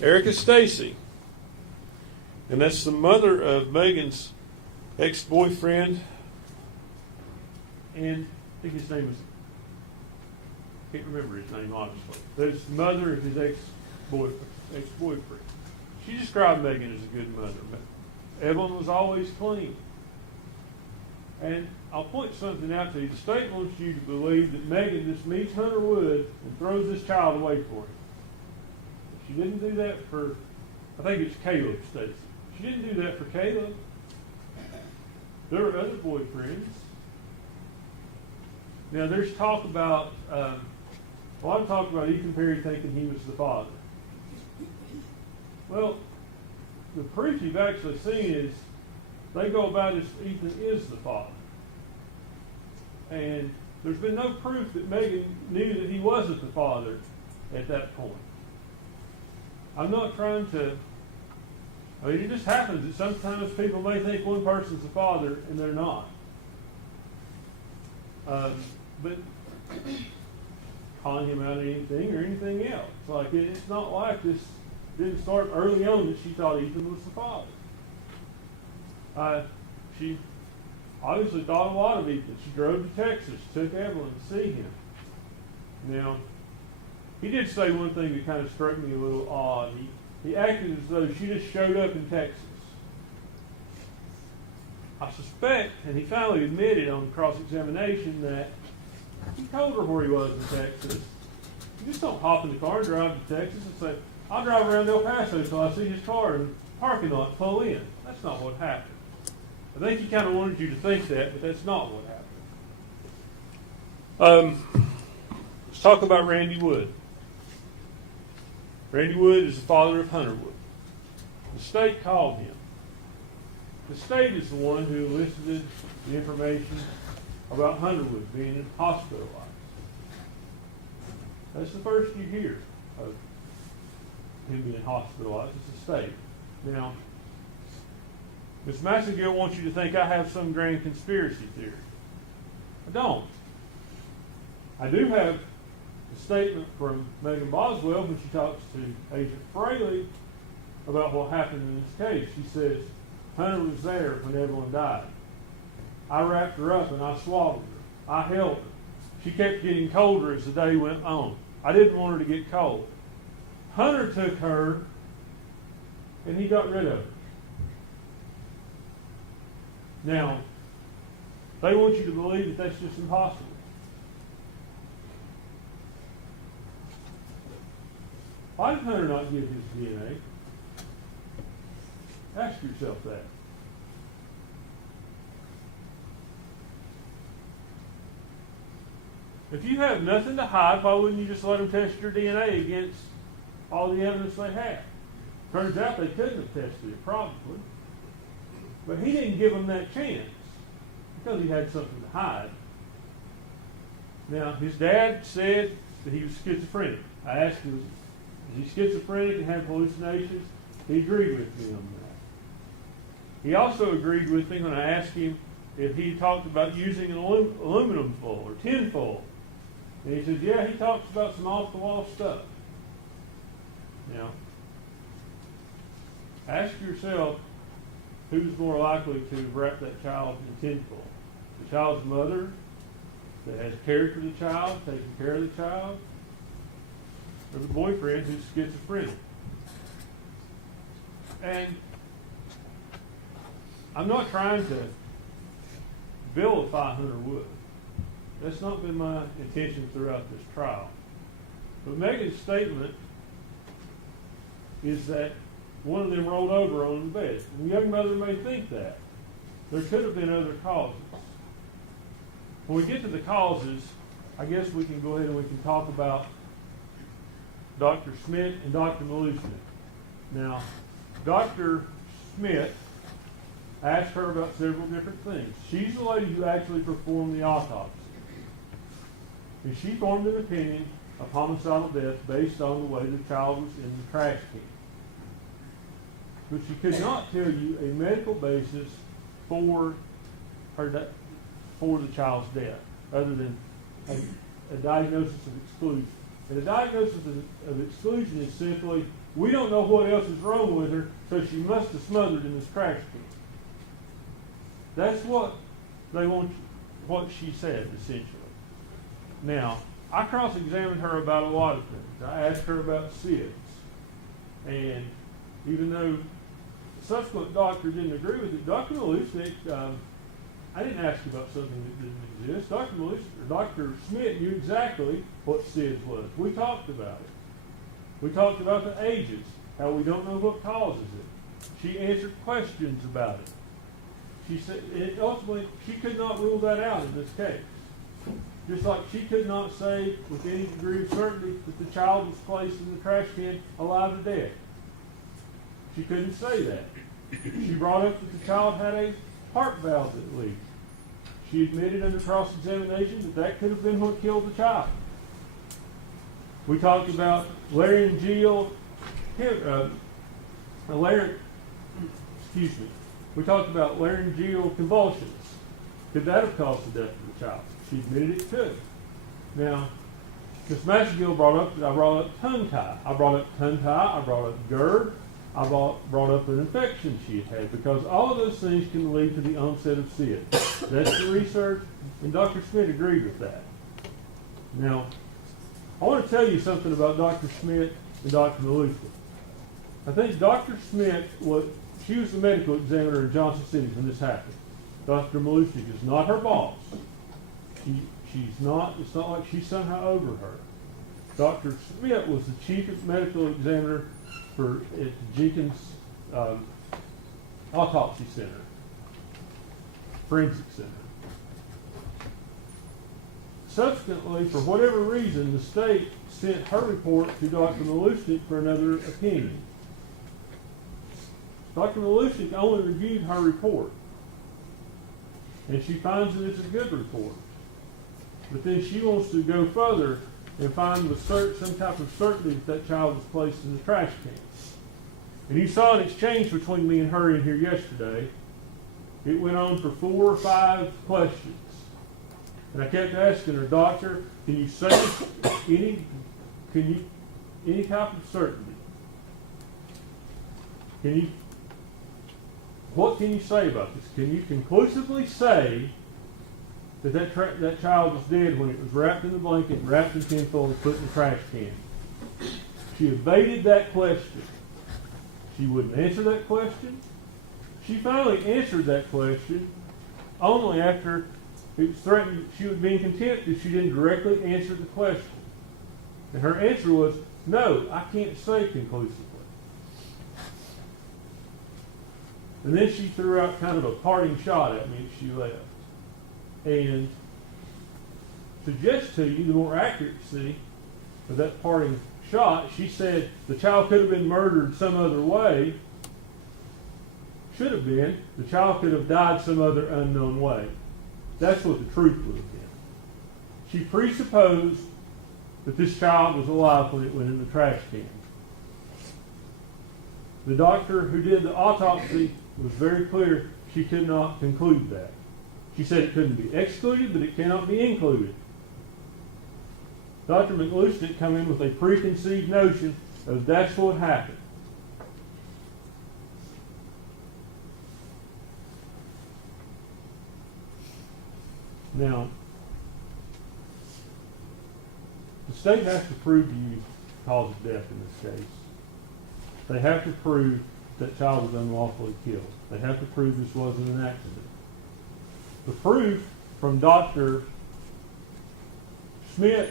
Erica Stacy, and that's the mother of Megan's ex-boyfriend, and I think his name is, can't remember his name honestly, but it's the mother of his ex-boyfriend. She described Megan as a good mother. Evelyn was always clean. And I'll point something out to you. The state wants you to believe that Megan just meets Hunter Wood and throws this child away for him. She didn't do that for, I think it's Caleb Stacy. She didn't do that for Caleb. There were other boyfriends. Now there's talk about, a lot of talk about Ethan Perry thinking he was the father. Well, the proof you've actually seen is they go about as Ethan is the father. And there's been no proof that Megan knew that he wasn't the father at that point. I'm not trying to, it just happens that sometimes people may think one person's the father and they're not. But calling him out of anything or anything else. Like, it's not like this didn't start early on that she thought Ethan was the father. She obviously thought a lot of Ethan. She drove to Texas, took Evelyn to see him. Now, he did say one thing that kind of struck me a little odd. He acted as though she just showed up in Texas. I suspect, and he finally admitted on cross-examination, that he told her where he was in Texas. You just don't hop in the car and drive to Texas and say, I'll drive around El Paso until I see his car in the parking lot and pull in. That's not what happened. I think he kind of wanted you to think that, but that's not what happened. Let's talk about Randy Wood. Randy Wood is the father of Hunter Wood. The state called him. The state is the one who elicited the information about Hunter Wood being hospitalized. That's the first you hear of him being hospitalized. It's the state. Now, Ms. Massengill wants you to think I have some grand conspiracy theory. I don't. I do have a statement from Megan Boswell when she talks to Agent Fraley about what happened in this case. She says, Hunter was there when Evelyn died. I wrapped her up and I swaddled her. I held her. She kept getting colder as the day went on. I didn't want her to get cold. Hunter took her and he got rid of her. Now, they want you to believe that that's just impossible. Why did Hunter not give his DNA? Ask yourself that. If you have nothing to hide, why wouldn't you just let them test your DNA against all the evidence they have? Turns out they couldn't have tested it, probably. But he didn't give them that chance because he had something to hide. Now, his dad said that he was schizophrenic. I asked him, is he schizophrenic and have hallucinations? He agreed with me on that. He also agreed with me when I asked him if he talked about using an aluminum foil or tin foil. And he said, yeah, he talks about some off-the-wall stuff. Now, ask yourself, who's more likely to wrap that child in tinfoil? The child's mother that has cared for the child, taken care of the child, or the boyfriend who's schizophrenic? And I'm not trying to vilify Hunter Wood. That's not been my intention throughout this trial. But Megan's statement is that one of them rolled over on the bed. The young mother may think that. There could have been other causes. When we get to the causes, I guess we can go ahead and we can talk about Dr. Smith and Dr. Malushnik. Now, Dr. Smith asked her about several different things. She's the lady who actually performed the autopsy. And she formed an opinion of homicidal death based on the way the child was in the trash can. But she could not tell you a medical basis for the child's death, other than a diagnosis of exclusion. And a diagnosis of exclusion is simply, we don't know what else is wrong with her, so she must have smothered in this trash can. That's what they want, what she said, essentially. Now, I cross-examined her about a lot of things. I asked her about SIDS. And even though the subsequent doctor didn't agree with it, Dr. Malushnik, I didn't ask about something that didn't exist. Dr. Smith knew exactly what SIDS was. We talked about it. We talked about the ages, how we don't know what causes it. She answered questions about it. She said, ultimately, she could not rule that out in this case. Just like she could not say with any degree of certainty that the child was placed in the trash can alive or dead. She couldn't say that. She brought up that the child had a heart valve that leaked. She admitted under cross-examination that that could have been what killed the child. We talked about laryngeal, we talked about laryngeal convulsions. Could that have caused the death of the child? She admitted it could. Now, Ms. Massagill brought up that I brought up tongue tie. I brought up tongue tie, I brought up GERD, I brought up an infection she had had, because all of those things can lead to the onset of SIDS. That's the research, and Dr. Smith agreed with that. Now, I want to tell you something about Dr. Smith and Dr. Malushnik. I think Dr. Smith, she was the medical examiner in Johnson City when this happened. Dr. Malushnik is not her boss. She's not, it's not like she's somehow over her. Dr. Smith was the chief medical examiner at the Jenkins Autopsy Center, Forensic Center. Subsequently, for whatever reason, the state sent her report to Dr. Malushnik for another opinion. Dr. Malushnik only reviewed her report, and she finds that it's a good report. But then she wants to go further and find with some type of certainty that that child was placed in the trash can. And you saw an exchange between me and her in here yesterday. It went on for 4 or 5 questions. And I kept asking her, Doctor, can you say any type of certainty? What can you say about this? Can you conclusively say that child was dead when it was wrapped in the blanket, wrapped in tinfoil, and put in the trash can? She evaded that question. She wouldn't answer that question. She finally answered that question only after it was threatened she would be in contempt if she didn't directly answer the question. And her answer was, no, I can't say conclusively. And then she threw out kind of a parting shot at me as she left. And suggest to you the more accuracy of that parting shot, she said the child could have been murdered some other way. Should have been. The child could have died some other unknown way. That's what the truth would have been. She presupposed that this child was alive when it went in the trash can. The doctor who did the autopsy was very clear she could not conclude that. She said it couldn't be excluded, but it cannot be included. Dr. McLushnik come in with a preconceived notion of that's what happened. Now, the state has to prove to you the cause of death in this case. They have to prove that child was unlawfully killed. They have to prove this wasn't an accident. The proof from Dr. Smith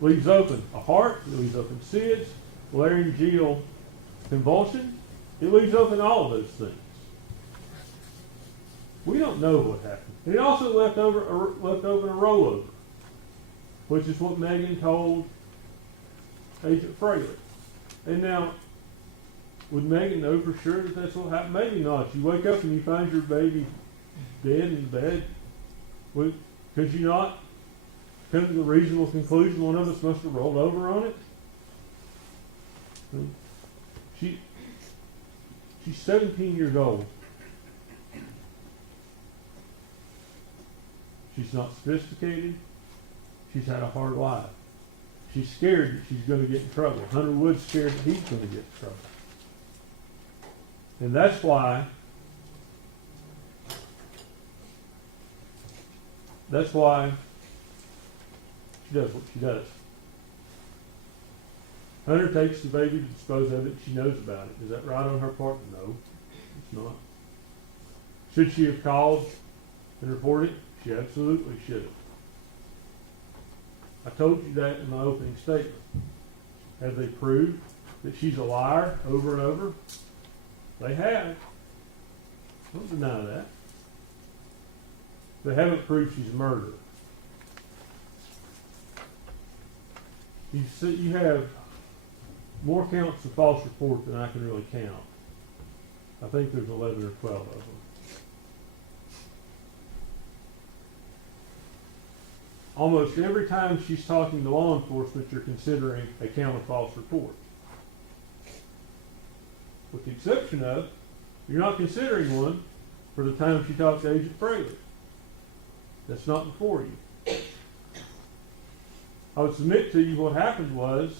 leaves open a heart, it leaves open SIDS, laryngeal convulsion, it leaves open all of those things. We don't know what happened. And it also left open a rollover, which is what Megan told Agent Fraley. And now, would Megan know for sure that that's what happened? Maybe not. You wake up and you find your baby dead in bed. Could you not come to the reasonable conclusion one of us must have rolled over on it? She's 17 years old. She's not sophisticated. She's had a hard life. She's scared that she's going to get in trouble. Hunter Wood's scared that he's going to get in trouble. And that's why she does what she does. Hunter takes the baby to dispose of it. She knows about it. Is that right on her part? No, it's not. Should she have called and reported it? She absolutely should have. I told you that in my opening statement. Have they proved that she's a liar over and over? They have. Don't deny that. They haven't proved she's a murderer. You have more counts of false report than I can really count. I think there's 11 or 12 of them. Almost every time she's talking to law enforcement, you're considering a count of false reports. With the exception of, you're not considering one for the time she talked to Agent Fraley. That's not before you. I would submit to you what happened was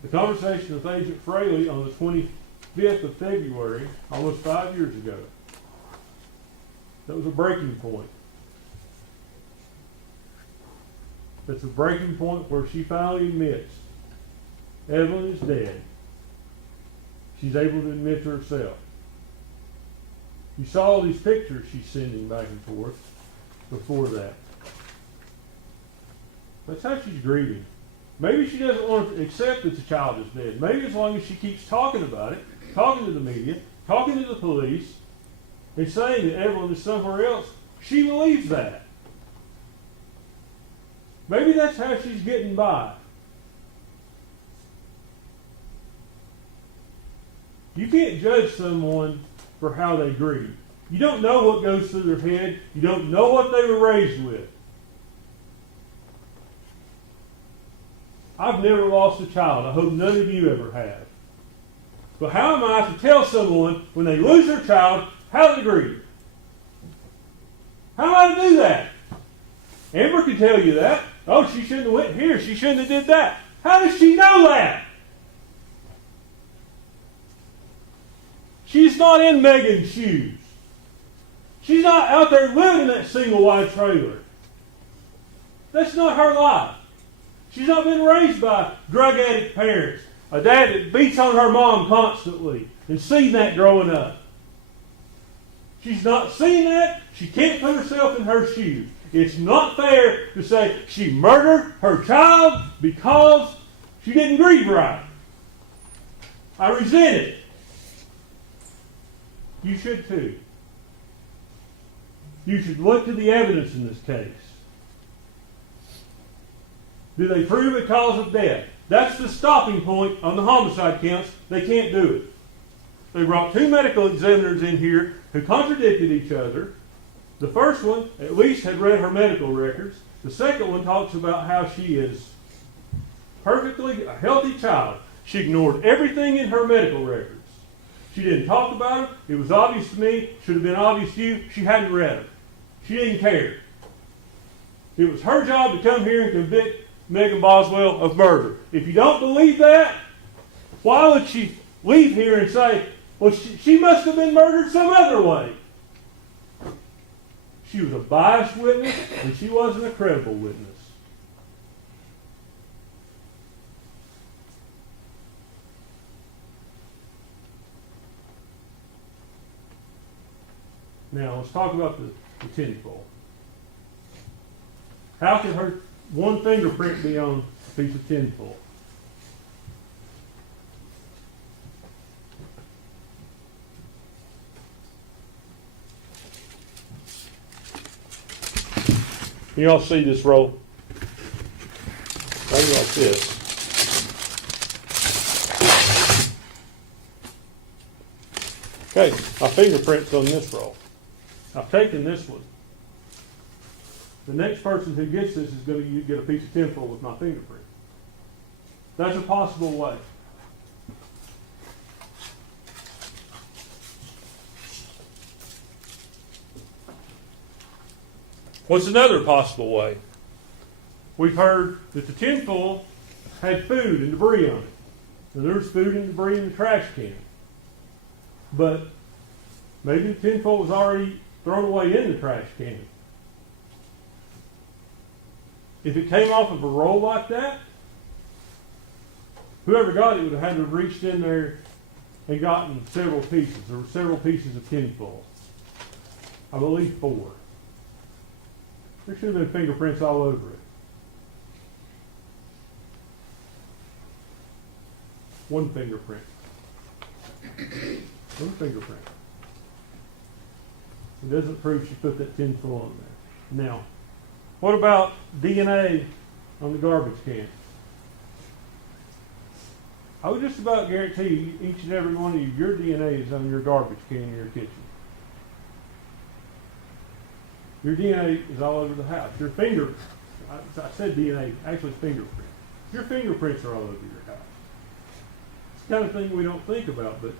the conversation with Agent Fraley on the 25th of February, almost 5 years ago. That was a breaking point. That's a breaking point where she finally admits Evelyn is dead. She's able to admit to herself. You saw all these pictures she's sending back and forth before that. That's how she's grieving. Maybe she doesn't want to accept that the child is dead. Maybe as long as she keeps talking about it, talking to the media, talking to the police, and saying that Evelyn is somewhere else, she believes that. Maybe that's how she's getting by. You can't judge someone for how they grieve. You don't know what goes through their head. You don't know what they were raised with. I've never lost a child. I hope none of you ever have. But how am I to tell someone when they lose their child how they grieve? How am I to do that? Amber can tell you that. Oh, she shouldn't have went here. She shouldn't have did that. How does she know that? She's not in Megan's shoes. She's not out there living in that single wide trailer. That's not her life. She's not been raised by drug addict parents, a dad that beats on her mom constantly, and seen that growing up. She's not seen that. She can't put herself in her shoes. It's not fair to say she murdered her child because she didn't grieve right. I resent it. You should too. You should look to the evidence in this case. Do they prove a cause of death? That's the stopping point on the homicide counts. They can't do it. They brought two medical examiners in here who contradicted each other. The first one at least had read her medical records. The second one talks about how she is perfectly a healthy child. She ignored everything in her medical records. She didn't talk about it. It was obvious to me. Should have been obvious to you. She hadn't read them. She didn't care. It was her job to come here and convict Megan Boswell of murder. If you don't believe that, why would she leave here and say, well, she must have been murdered some other way? She was a biased witness, and she wasn't a credible witness. Now, let's talk about the tennis ball. How could her one fingerprint be on a piece of tinfoil? Can y'all see this roll? Maybe like this. Okay, my fingerprint's on this roll. I've taken this one. The next person who gets this is going to get a piece of tinfoil with my fingerprint. That's a possible way. What's another possible way? We've heard that the tinfoil had food and debris on it. And there's food and debris in the trash can. But maybe the tinfoil was already thrown away in the trash can. If it came off of a roll like that, whoever got it would have had to have reached in there and gotten several pieces. There were several pieces of tinfoil. I believe 4. There should have been fingerprints all over it. One fingerprint. One fingerprint. It doesn't prove she put that tinfoil on there. Now, what about DNA on the garbage can? I would just about guarantee you, each and every one of you, your DNA is on your garbage can in your kitchen. Your DNA is all over the house. Your finger, I said DNA, actually it's fingerprint. Your fingerprints are all over your house. It's the kind of thing we don't think about, but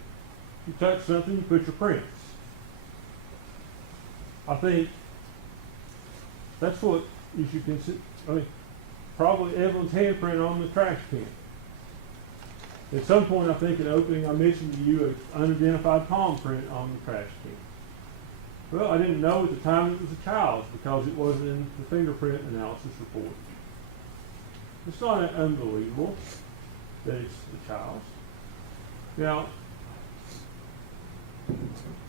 you touch something, you put your prints. I think that's what you should consider. I mean, probably Evelyn's handprint on the trash can. At some point, I think in opening, I mentioned to you an unidentified palm print on the trash can. Well, I didn't know at the time it was a child's because it wasn't in the fingerprint analysis report. It's not that unbelievable that it's the child's. Now,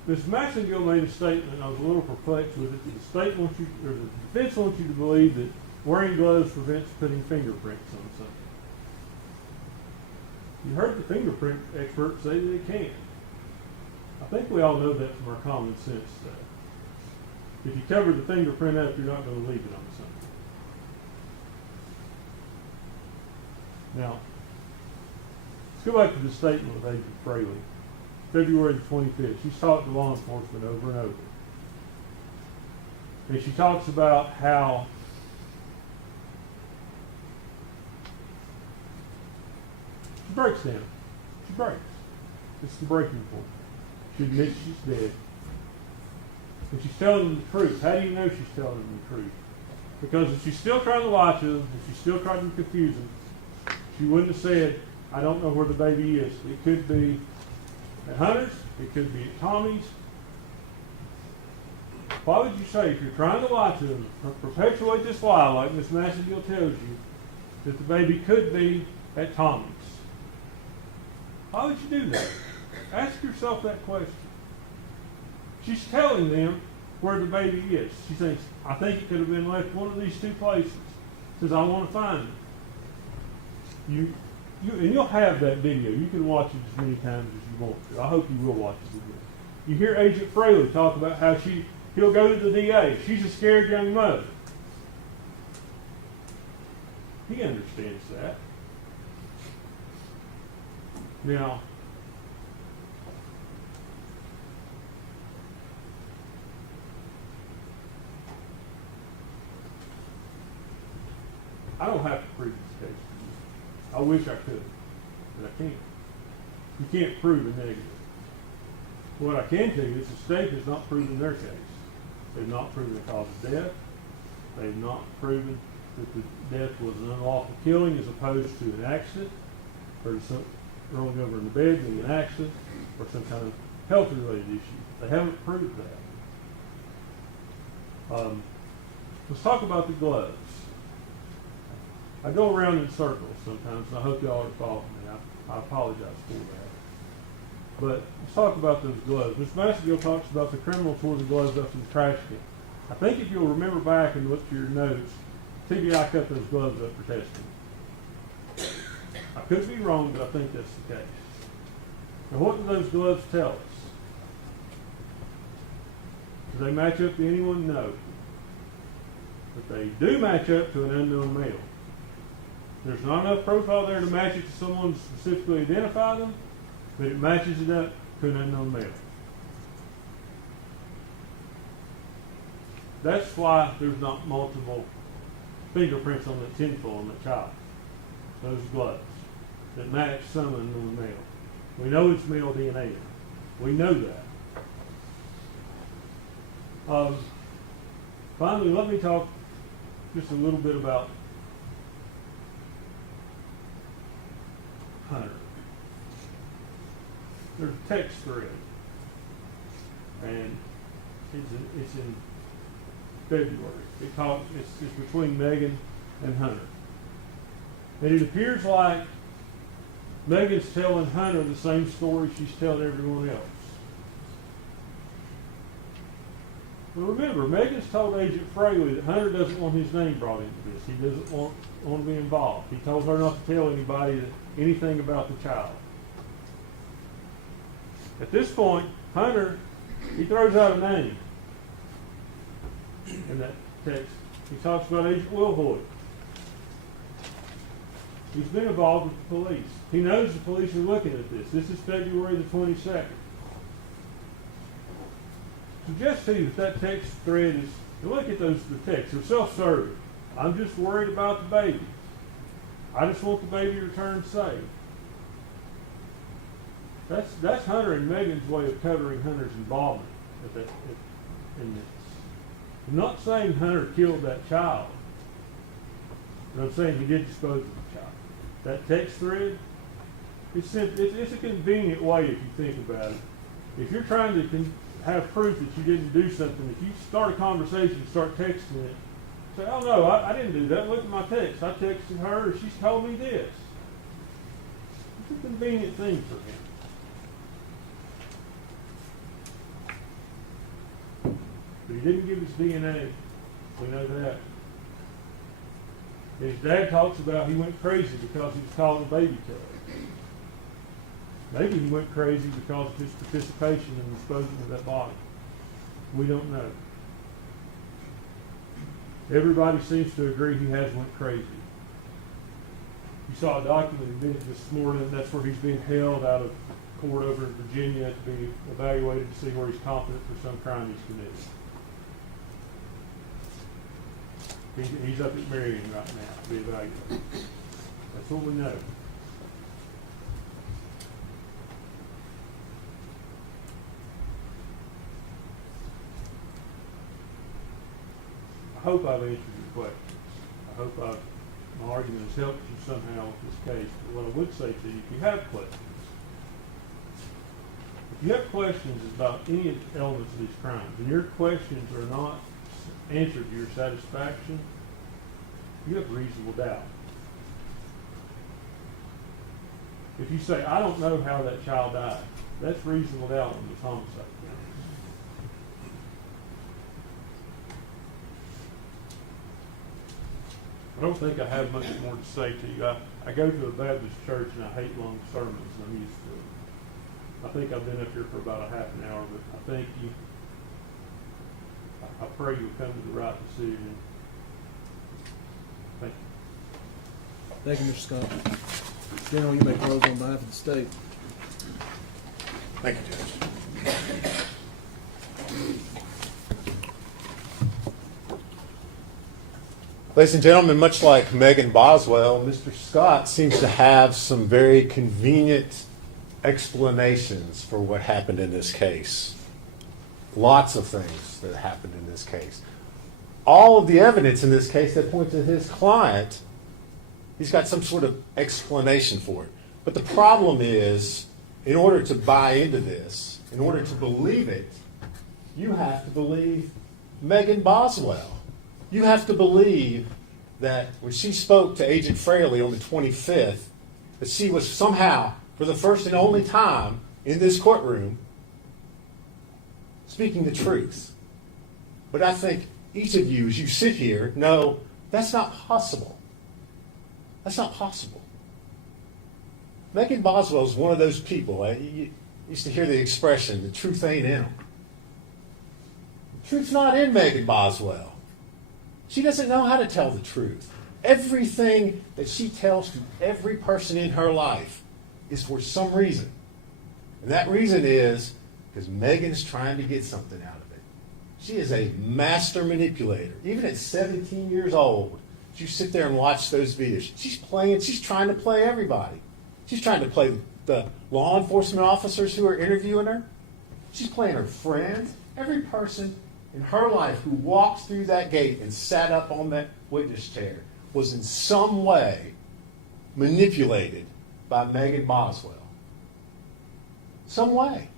Ms. Maxengill made a statement, and I was a little perplexed with it. The state wants you, or the defense wants you to believe that wearing gloves prevents putting fingerprints on something. You heard the fingerprint experts say they can. I think we all know that from our common sense stuff. If you cover the fingerprint up, you're not going to leave it on something. Now, let's go back to the statement of Agent Fraley. February the 25th. She's talked to law enforcement over and over. And she talks about how she breaks down. She breaks. It's the breaking point. She admits she's dead. And she's telling them the truth. How do you know she's telling them the truth? Because if she's still trying to lie to them, if she's still trying to confuse them, she wouldn't have said, I don't know where the baby is. It could be at Hunter's. It could be at Tommy's. Why would you say, if you're trying to lie to them, or perpetuate this lie like Miss Maxengill tells you, that the baby could be at Tommy's? Why would you do that? Ask yourself that question. She's telling them where the baby is. She thinks, I think it could have been left one of these two places. Says, I want to find it. And you'll have that video. You can watch it as many times as you want to. I hope you will watch it again. You hear Agent Fraley talk about how he'll go to the DA. She's a scared young mother. He understands that. Now, I don't have to prove this case to you. I wish I could, but I can't. You can't prove a negative. What I can tell you is the state has not proven their case. They've not proven the cause of death. They've not proven that the death was an unlawful killing as opposed to an accident, or some rolling over in the bed being an accident, or some kind of health-related issue. They haven't proved that. Let's talk about the gloves. I go around in circles sometimes, and I hope y'all are following me. I apologize for that. But let's talk about those gloves. Ms. Maxengill talks about the criminal tore the gloves up in the trash can. I think if you'll remember back and look to your notes, TBI cut those gloves up for testing. I could be wrong, but I think that's the case. Now, what do those gloves tell us? Do they match up to anyone? No. But they do match up to an unknown male. There's not enough profile there to match it to someone specifically identify them, but it matches it up to an unknown male. That's why there's not multiple fingerprints on that tinfoil on the child. Those gloves that match some unknown male. We know it's male DNA. We know that. Finally, let me talk just a little bit about Hunter. There's a text thread, and it's in February. It's between Megan and Hunter, and it appears like Megan's telling Hunter the same story she's telling everyone else. But remember, Megan's told Agent Fraley that Hunter doesn't want his name brought into this. He doesn't want to be involved. He told her not to tell anybody anything about the child. At this point, Hunter, he throws out a name in that text. He talks about Agent Wilhoit. He's been involved with the police. He knows the police are looking at this. This is February the 22nd. Suggest to you that text thread is, look at the texts, they're self-serving. I'm just worried about the baby. I just want the baby returned safe. That's Hunter and Megan's way of covering Hunter's involvement in this. I'm not saying Hunter killed that child, but I'm saying he did dispose of the child. That text thread, it's a convenient way if you think about it. If you're trying to have proof that you didn't do something, if you start a conversation, start texting it, say, oh no, I didn't do that. Look at my text. I texted her, she's told me this. It's a convenient thing for him. But he didn't give his DNA. We know that. His dad talks about he went crazy because he was called a baby killer. Maybe he went crazy because of his participation in disposing of that body. We don't know. Everybody seems to agree he has went crazy. You saw a document this morning. That's where he's being held out of court over in Virginia to be evaluated to see where he's competent for some crime he's committed. He's up at Marion right now to be evaluated. That's what we know. I hope I've answered your questions. I hope my argument has helped you somehow with this case. But what I would say to you, if you have questions about any elements of these crimes, and your questions are not answered to your satisfaction, you have reasonable doubt. If you say, I don't know how that child died, that's reasonable doubt on this homicide. I don't think I have much more to say to you. I go to a Baptist church and I hate long sermons. I'm used to it. I think I've been up here for about a half an hour, but I thank you. I pray you'll come to the right decision. Thank you. Thank you, Mr. Scott. General, you may close on behalf of the state. Thank you, Judge. Ladies and gentlemen, much like Megan Boswell, Mr. Scott seems to have some very convenient explanations for what happened in this case. Lots of things that happened in this case. All of the evidence in this case that points to his client, he's got some sort of explanation for it. But the problem is, in order to buy into this, in order to believe it, you have to believe Megan Boswell. You have to believe that when she spoke to Agent Fraley on the 25th, that she was somehow, for the first and only time in this courtroom, speaking the truth. But I think each of you, as you sit here, know That's not possible. That's not possible. Megan Boswell is one of those people. You used to hear the expression, the truth ain't in them. The truth's not in Megan Boswell. She doesn't know how to tell the truth. Everything that she tells to every person in her life is for some reason. And that reason is because Megan's trying to get something out of it. She is a master manipulator. Even at 17 years old, you sit there and watch those videos. She's trying to play everybody. She's trying to play the law enforcement officers who are interviewing her. She's playing her friends. Every person in her life who walked through that gate and sat up on that witness chair was in some way manipulated by Megan Boswell. Some way.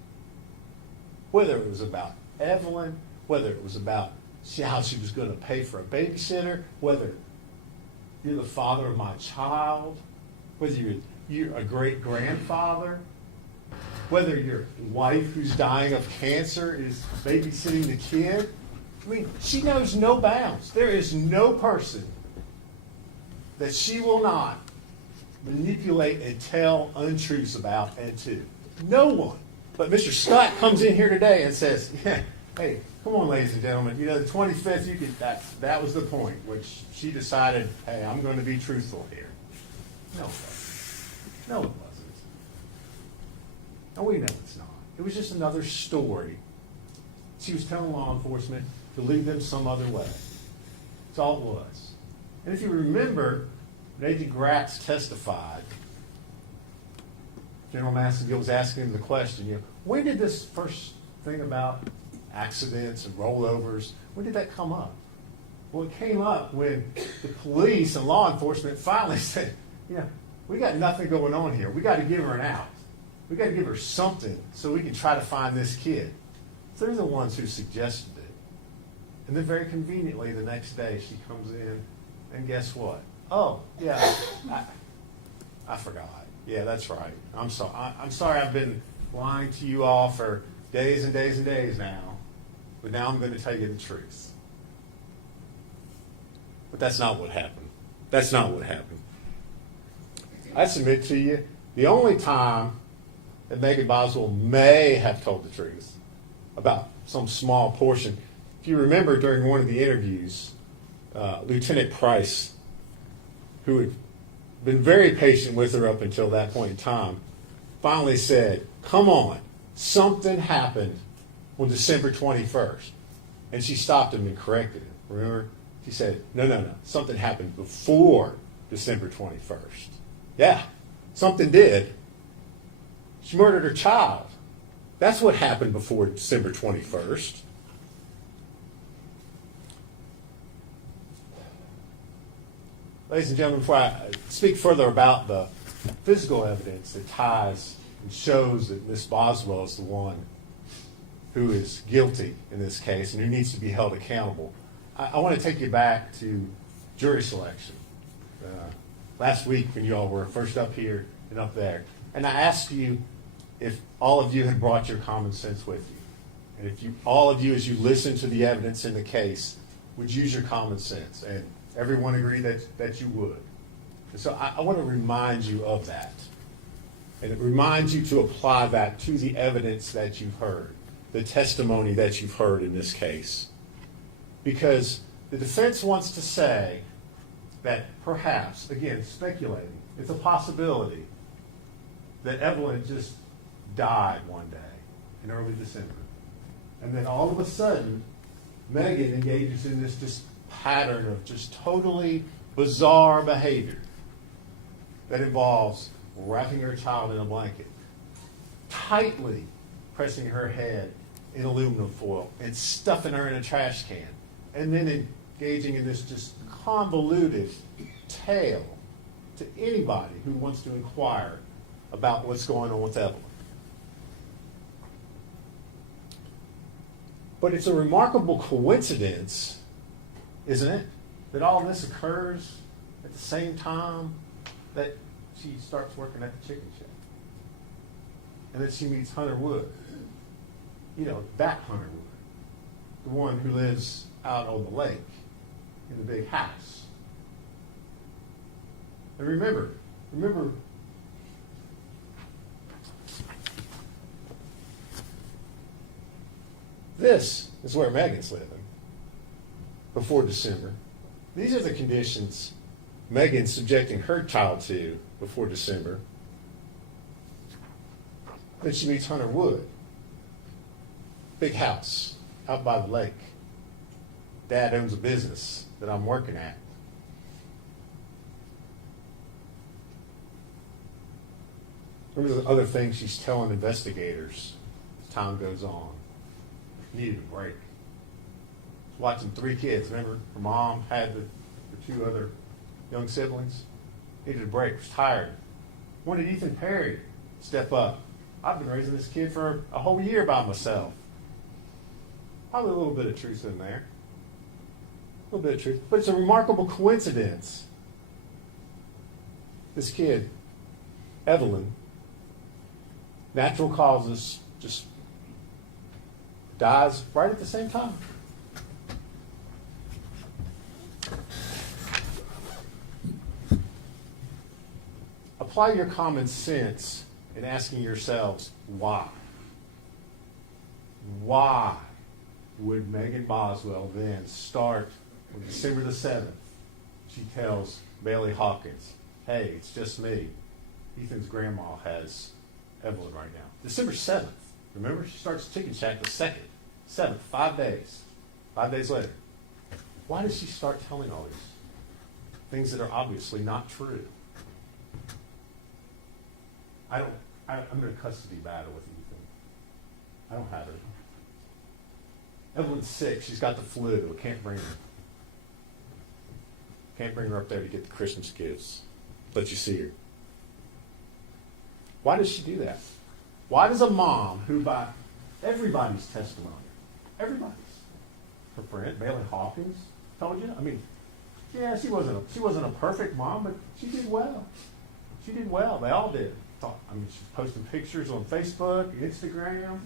Whether it was about Evelyn, whether it was about how she was going to pay for a babysitter, whether you're the father of my child, whether you're a great-grandfather, whether your wife who's dying of cancer is babysitting the kid. I mean, she knows no bounds. There is no person that she will not manipulate and tell untruths about and to. No one. But Mr. Scott comes in here today and says, yeah, hey, come on, ladies and gentlemen, the 25th, that was the point, which she decided, hey, I'm going to be truthful here. No, it wasn't. No, it wasn't. And we know it's not. It was just another story. She was telling law enforcement to lead them some other way. That's all it was. And if you remember, when Agent Gratz testified, General Massengill was asking him the question, when did this first thing about accidents and rollovers, when did that come up? Well, it came up when the police and law enforcement finally said, we got nothing going on here. We got to give her an out. We got to give her something so we can try to find this kid. So they're the ones who suggested it. And then very conveniently the next day she comes in and guess what? Oh, yeah, I forgot. Yeah, that's right. I'm sorry I've been lying to you all for days and days and days now. But now I'm going to tell you the truth. But that's not what happened. That's not what happened. I submit to you, the only time that Megan Boswell may have told the truth about some small portion, if you remember during one of the interviews, Lieutenant Price, who had been very patient with her up until that point in time, finally said, come on, something happened on December 21st. And she stopped him and corrected him. Remember? She said, no, something happened before December 21st. Yeah, something did. She murdered her child. That's what happened before December 21st. Ladies and gentlemen, before I speak further about the physical evidence that ties and shows that Miss Boswell is the one who is guilty in this case and who needs to be held accountable, I want to take you back to jury selection. Last week when you all were first up here and up there, and I asked you if all of you had brought your common sense with you. And if all of you, as you listen to the evidence in the case, would use your common sense. And everyone agreed that you would. And so I want to remind you of that. And it reminds you to apply that to the evidence that you've heard, the testimony that you've heard in this case. Because the defense wants to say that perhaps, again, speculating, it's a possibility that Evelyn just died one day in early December. And then all of a sudden, Megan engages in this just pattern of just totally bizarre behavior that involves wrapping her child in a blanket, tightly pressing her head in aluminum foil and stuffing her in a trash can, and then engaging in this just convoluted tale to anybody who wants to inquire about what's going on with Evelyn. But it's a remarkable coincidence, isn't it, that all this occurs at the same time that she starts working at the chicken shack. And that she meets Hunter Wood. That Hunter Wood. The one who lives out on the lake in the big house. And remember, this is where Megan's living before December. These are the conditions Megan's subjecting her child to before December. Then she meets Hunter Wood. Big house out by the lake. Dad owns a business that I'm working at. Remember the other things she's telling investigators as time goes on. Needed a break. Watching 3 kids. Remember, her mom had the 2 other young siblings. Needed a break. Was tired. Wanted Ethan Perry to step up. I've been raising this kid for a whole year by myself. Probably a little bit of truth in there. A little bit of truth. But it's a remarkable coincidence. This kid, Evelyn, natural causes, just dies right at the same time. Apply your common sense in asking yourselves why. Why would Megan Boswell then start on December the 7th? She tells Bailey Hawkins, hey, it's just me. Ethan's grandma has Evelyn right now. December 7th. Remember, she starts Chicken Shack the 2nd. 7th, 5 days. 5 days later. Why does she start telling all these things that are obviously not true? I'm in a custody battle with Ethan. I don't have her. Evelyn's sick. She's got the flu. I can't bring her. Can't bring her up there to get the Christmas gifts. Let you see her. Why does she do that? Why does a mom who, by everybody's testimony, everybody's, her friend Bailey Hawkins told you, I mean, yeah, she wasn't a perfect mom, but she did well. She did well. They all did. I mean, she's posting pictures on Facebook, Instagram.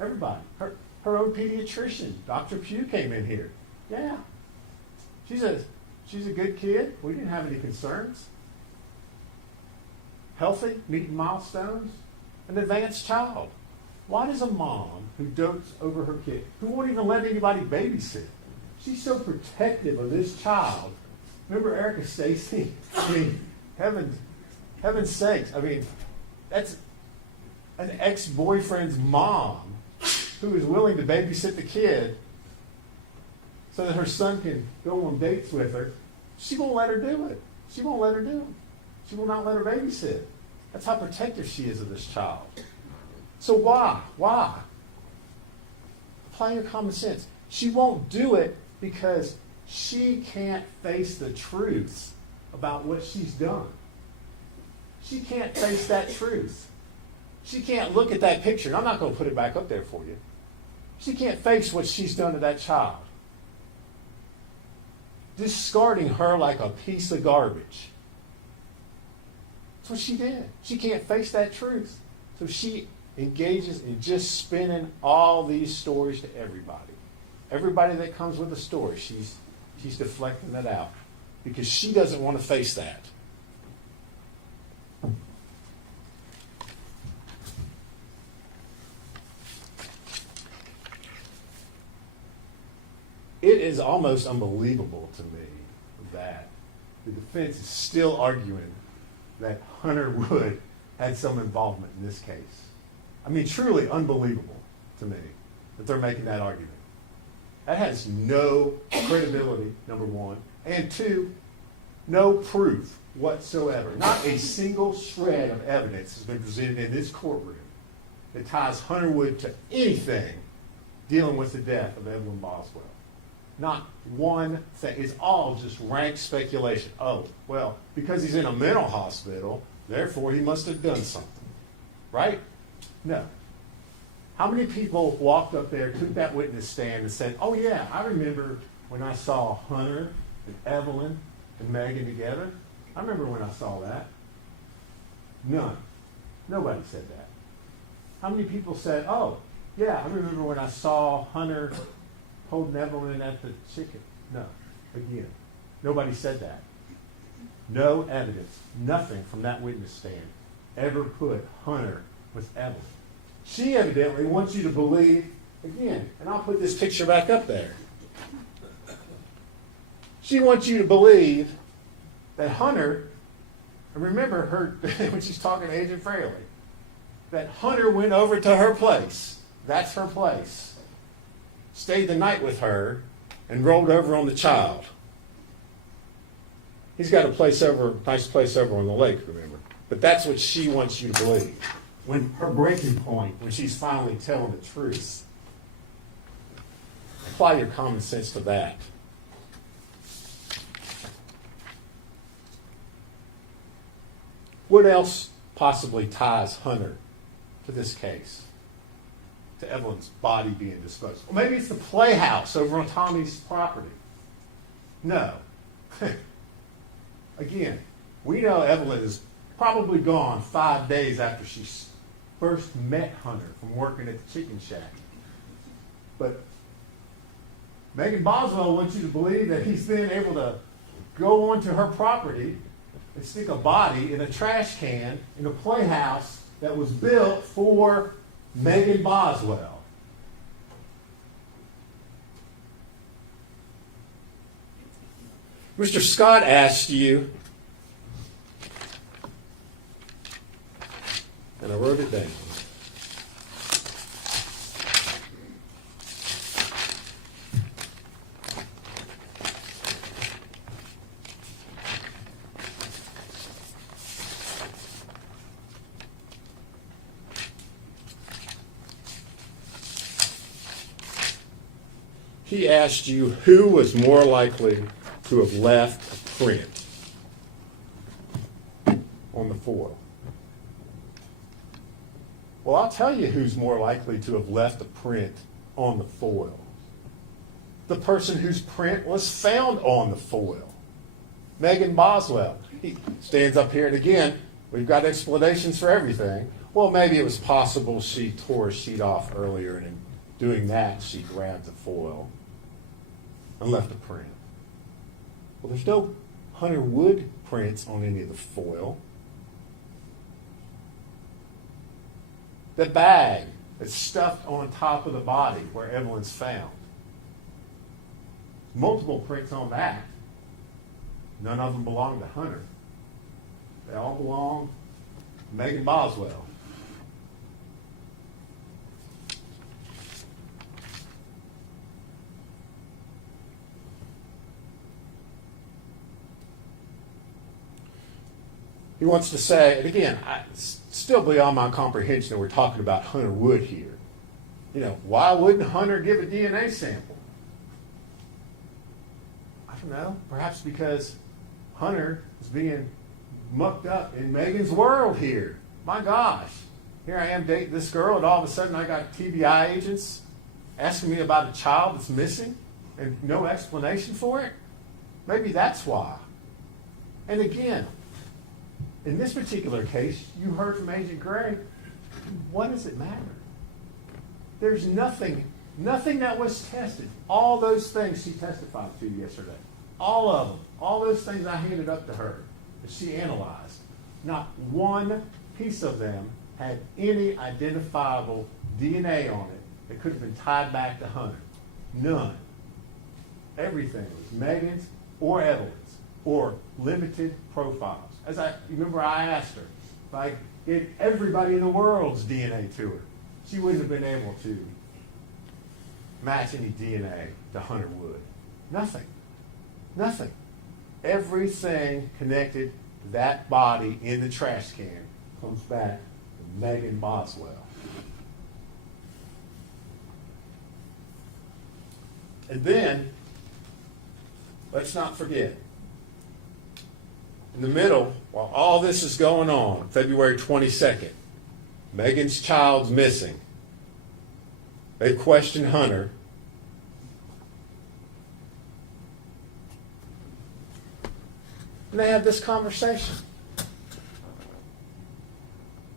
Everybody. Her own pediatrician, Dr. Pugh, came in here. Yeah. She's a good kid. We didn't have any concerns. Healthy, meeting milestones, an advanced child. Why does a mom who dotes over her kid, who won't even let anybody babysit, she's so protective of this child? Remember Erica Stacy? I mean, heaven's sakes. I mean, that's an ex-boyfriend's mom who is willing to babysit the kid so that her son can go on dates with her. She won't let her do it. She won't let her do it. She will not let her babysit. That's how protective she is of this child. So why? Why? Apply your common sense. She won't do it because she can't face the truth about what she's done. She can't face that truth. She can't look at that picture, and I'm not going to put it back up there for you. She can't face what she's done to that child. Discarding her like a piece of garbage. That's what she did. She can't face that truth. So she engages in just spinning all these stories to everybody. Everybody that comes with a story, she's deflecting that out because she doesn't want to face that. It is almost unbelievable to me that the defense is still arguing that Hunter Wood had some involvement in this case. I mean, truly unbelievable to me that they're making that argument. That has no credibility, number one. And two, no proof whatsoever. Not a single shred of evidence has been presented in this courtroom that ties Hunter Wood to anything dealing with the death of Evelyn Boswell. Not one thing. It's all just rank speculation. Oh, well, because he's in a mental hospital, therefore he must have done something. Right? No. How many people walked up there, took that witness stand, and said, oh, yeah, I remember when I saw Hunter and Evelyn and Megan together. I remember when I saw that. None. Nobody said that. How many people said, oh, yeah, I remember when I saw Hunter holding Evelyn at the chicken? No. Again, nobody said that. no evidence, nothing from that witness stand ever put Hunter with Evelyn. She evidently wants you to believe, again, and I'll put this picture back up there. She wants you to believe that Hunter, and remember her when she's talking to Agent Fraley, that Hunter went over to her place. That's her place. Stayed the night with her and rolled over on the child. He's got a nice place over on the lake, remember. But that's what she wants you to believe. When her breaking point, when she's finally telling the truth. Apply your common sense to that. What else possibly ties Hunter to this case? To Evelyn's body being disposed? Or maybe it's the playhouse over on Tommy's property. No. Again, we know Evelyn is probably gone 5 days after she first met Hunter from working at the chicken shack. But Megan Boswell wants you to believe that he's been able to go onto her property and stick a body in a trash can in a playhouse that was built for Megan Boswell. Mr. Scott asked you, and I wrote it down. He asked you who was more likely to have left a print on the foil. Well, I'll tell you who's more likely to have left a print on the foil. The person whose print was found on the foil. Megan Boswell. He stands up here, and again, we've got explanations for everything. Well, maybe it was possible she tore a sheet off earlier, and in doing that, she grabbed the foil and left a print. Well, there's no Hunter Wood prints on any of the foil. The bag that's stuffed on top of the body where Evelyn's found. Multiple prints on that. None of them belong to Hunter. They all belong to Megan Boswell. He wants to say, and again, it's still beyond my comprehension that we're talking about Hunter Wood here. You know, why wouldn't Hunter give a DNA sample? I don't know. Perhaps because Hunter is being mucked up in Megan's world here. My gosh. Here I am dating this girl, and all of a sudden I got TBI agents asking me about a child that's missing and no explanation for it. Maybe that's why. And again, in this particular case, you heard from Agent Gray, what does it matter? There's nothing that was tested. All those things she testified to yesterday, all of them, all those things I handed up to her that she analyzed, not one piece of them had any identifiable DNA on it that could have been tied back to Hunter. None. Everything was Megan's or Evelyn's or limited profiles. Remember I asked her if I gave everybody in the world's DNA to her, she wouldn't have been able to match any DNA to Hunter Wood. Nothing. Nothing. Everything connected to that body in the trash can comes back to Megan Boswell. And then, let's not forget, in the middle, while all this is going on, February 22nd, Megan's child's missing. They question Hunter. And they have this conversation.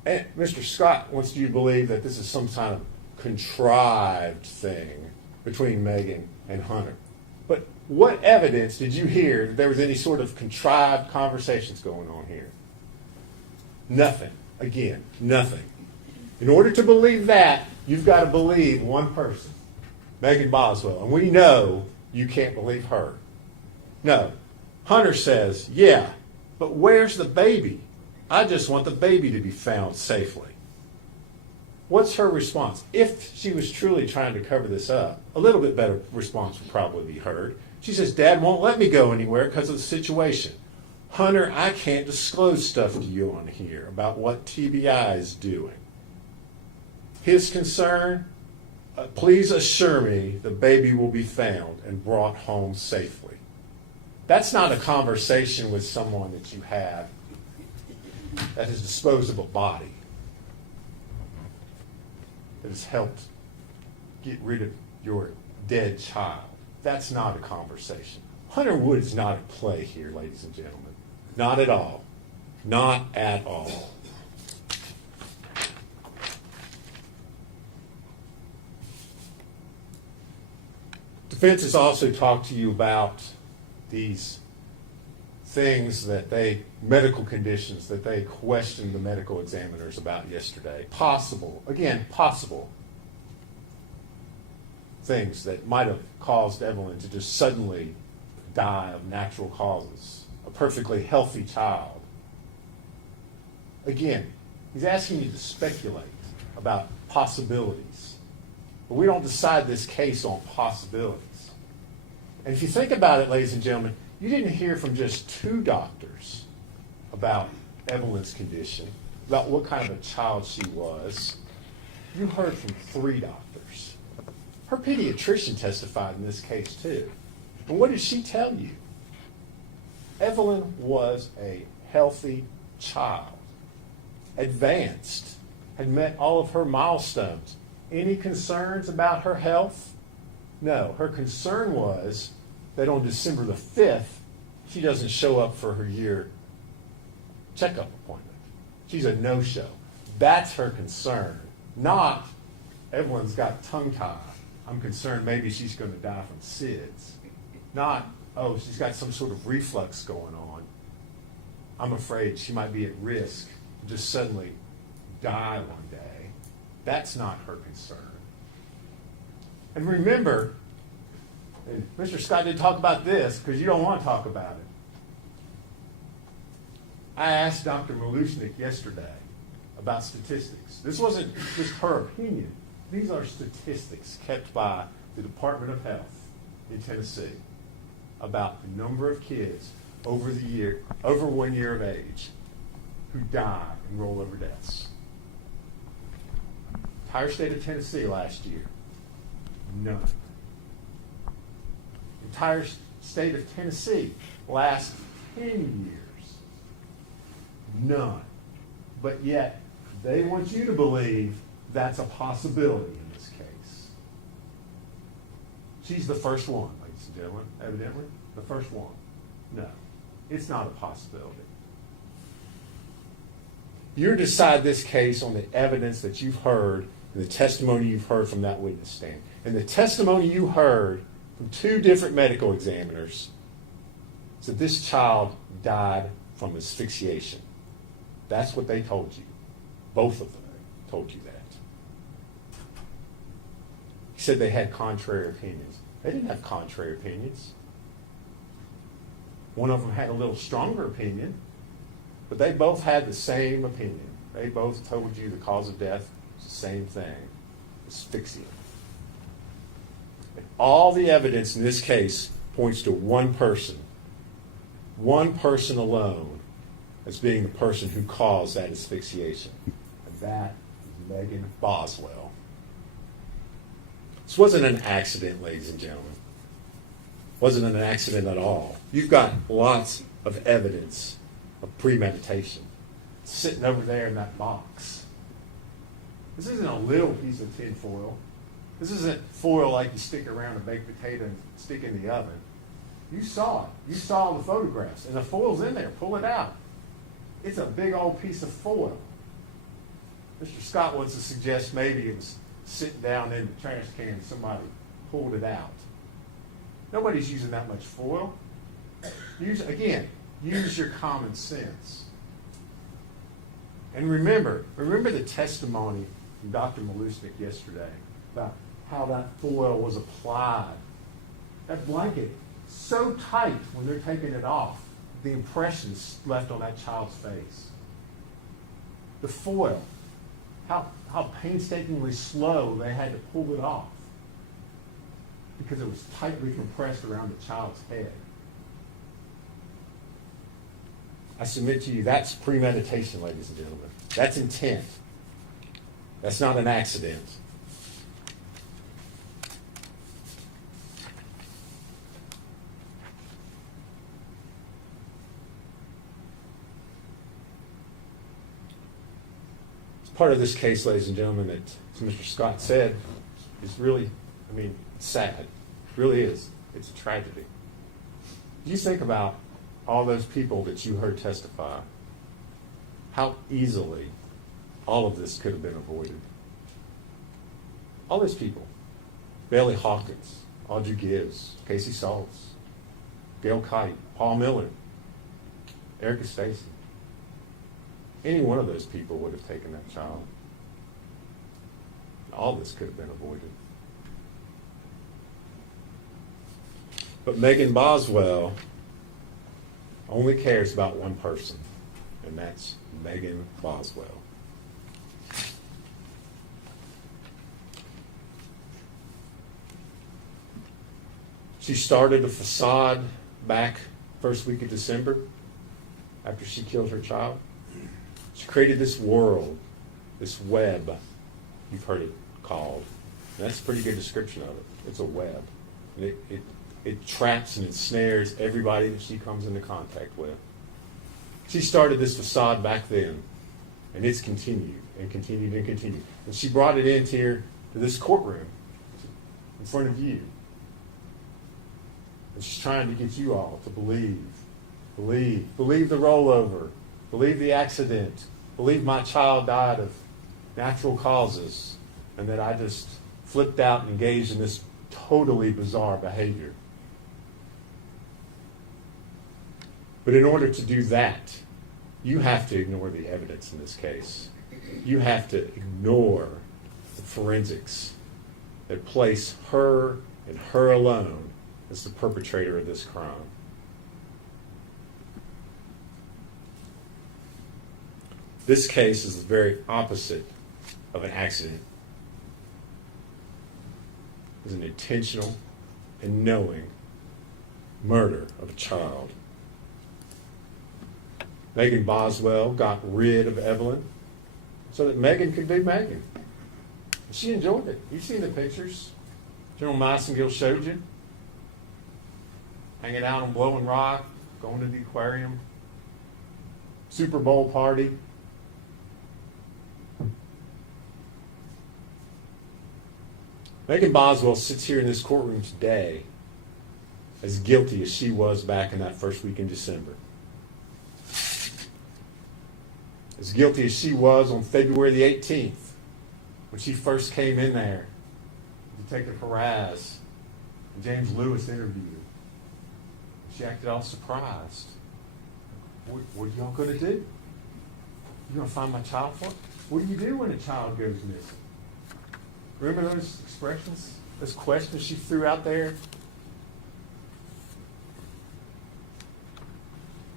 And Mr. Scott wants you to believe that this is some kind of contrived thing between Megan and Hunter. But what evidence did you hear that there was any sort of contrived conversations going on here? Nothing. Again, nothing. In order to believe that, you've got to believe one person, Megan Boswell. And we know you can't believe her. No. Hunter says, yeah, but where's the baby? I just want the baby to be found safely. What's her response? If she was truly trying to cover this up, a little bit better response would probably be heard. She says, Dad won't let me go anywhere because of the situation. Hunter, I can't disclose stuff to you on here about what TBI is doing. His concern, please assure me the baby will be found and brought home safely. That's not a conversation with someone that you have that has disposed of a body, that has helped get rid of your dead child. That's not a conversation. Hunter Wood is not at play here, ladies and gentlemen. Not at all. Not at all. Defense has also talked to you about these things that medical conditions that they questioned the medical examiners about yesterday. Possible things that might have caused Evelyn to just suddenly die of natural causes. A perfectly healthy child. Again, he's asking you to speculate about possibilities. But we don't decide this case on possibilities. And if you think about it, ladies and gentlemen, you didn't hear from just 2 doctors about Evelyn's condition, about what kind of a child she was. You heard from 3 doctors. Her pediatrician testified in this case too. And what did she tell you? Evelyn was a healthy child, advanced, had met all of her milestones. Any concerns about her health? No. Her concern was that on December the 5th, she doesn't show up for her year checkup appointment. She's a no-show. That's her concern. Not, Evelyn's got tongue-tied. I'm concerned maybe she's going to die from SIDS. Not, oh, she's got some sort of reflux going on. I'm afraid she might be at risk to just suddenly die one day. That's not her concern. And remember, and Mr. Scott didn't talk about this because you don't want to talk about it. I asked Dr. Malushnik yesterday about statistics. This wasn't just her opinion. These are statistics kept by the Department of Health in Tennessee about the number of kids over 1 year of age who die in rollover deaths. Entire state of Tennessee last year, none. Entire state of Tennessee last 10 years, none. But yet, they want you to believe that's a possibility in this case. She's the first one, ladies and gentlemen, evidently. The first one. No, it's not a possibility. You decide this case on the evidence that you've heard and the testimony you've heard from that witness stand. And the testimony you heard from 2 different medical examiners said this child died from asphyxiation. That's what they told you. Both of them told you that. He said they had contrary opinions. They didn't have contrary opinions. One of them had a little stronger opinion, but they both had the same opinion. They both told you the cause of death was the same thing, asphyxia. And all the evidence in this case points to one person alone as being the person who caused that asphyxiation. And that is Megan Boswell. This wasn't an accident, ladies and gentlemen. It wasn't an accident at all. You've got lots of evidence of premeditation sitting over there in that box. This isn't a little piece of tin foil. This isn't foil like you stick around a baked potato and stick in the oven. You saw it. You saw the photographs. And the foil's in there. Pull it out. It's a big old piece of foil. Mr. Scott wants to suggest maybe it was sitting down in the trash can and somebody pulled it out. Nobody's using that much foil. Use your common sense. And remember the testimony from Dr. Malusnik yesterday about how that foil was applied. That blanket, so tight when they're taking it off, the impressions left on that child's face. The foil, how painstakingly slow they had to pull it off because it was tightly compressed around the child's head. I submit to you, that's premeditation, ladies and gentlemen. That's intent. That's not an accident. Part of this case, ladies and gentlemen, that, as Mr. Scott said, is really, sad. It really is. It's a tragedy. You think about all those people that you heard testify, how easily all of this could have been avoided. All those people. Bailey Hawkins, Audrey Gibbs, Casey Saltz, Gail Kite, Paul Miller, Erica Stacy. Any one of those people would have taken that child. All this could have been avoided. But Megan Boswell only cares about one person, and that's Megan Boswell. She started a facade back first week of December after she killed her child. She created this world, this web, you've heard it called. And that's a pretty good description of it. It's a web. And it traps and ensnares everybody that she comes into contact with. She started this facade back then, and it's continued and continued and continued. And she brought it in here to this courtroom in front of you. And she's trying to get you all to believe the rollover, believe the accident, believe my child died of natural causes, and that I just flipped out and engaged in this totally bizarre behavior. But in order to do that, you have to ignore the evidence in this case. You have to ignore the forensics that place her and her alone as the perpetrator of this crime. This case is the very opposite of an accident. It's an intentional and knowing murder of a child. Megan Boswell got rid of Evelyn so that Megan could be Megan. She enjoyed it. You've seen the pictures General Massengill showed you. Hanging out on Blowing Rock, going to the aquarium, Super Bowl party. Megan Boswell sits here in this courtroom today as guilty as she was back in that first week in December. As guilty as she was on February the 18th when she first came in there. Detective Perez and James Lewis interviewed her. She acted all surprised. What are y'all going to do? You going to find my child for? What do you do when a child goes missing? Remember those expressions, those questions she threw out there?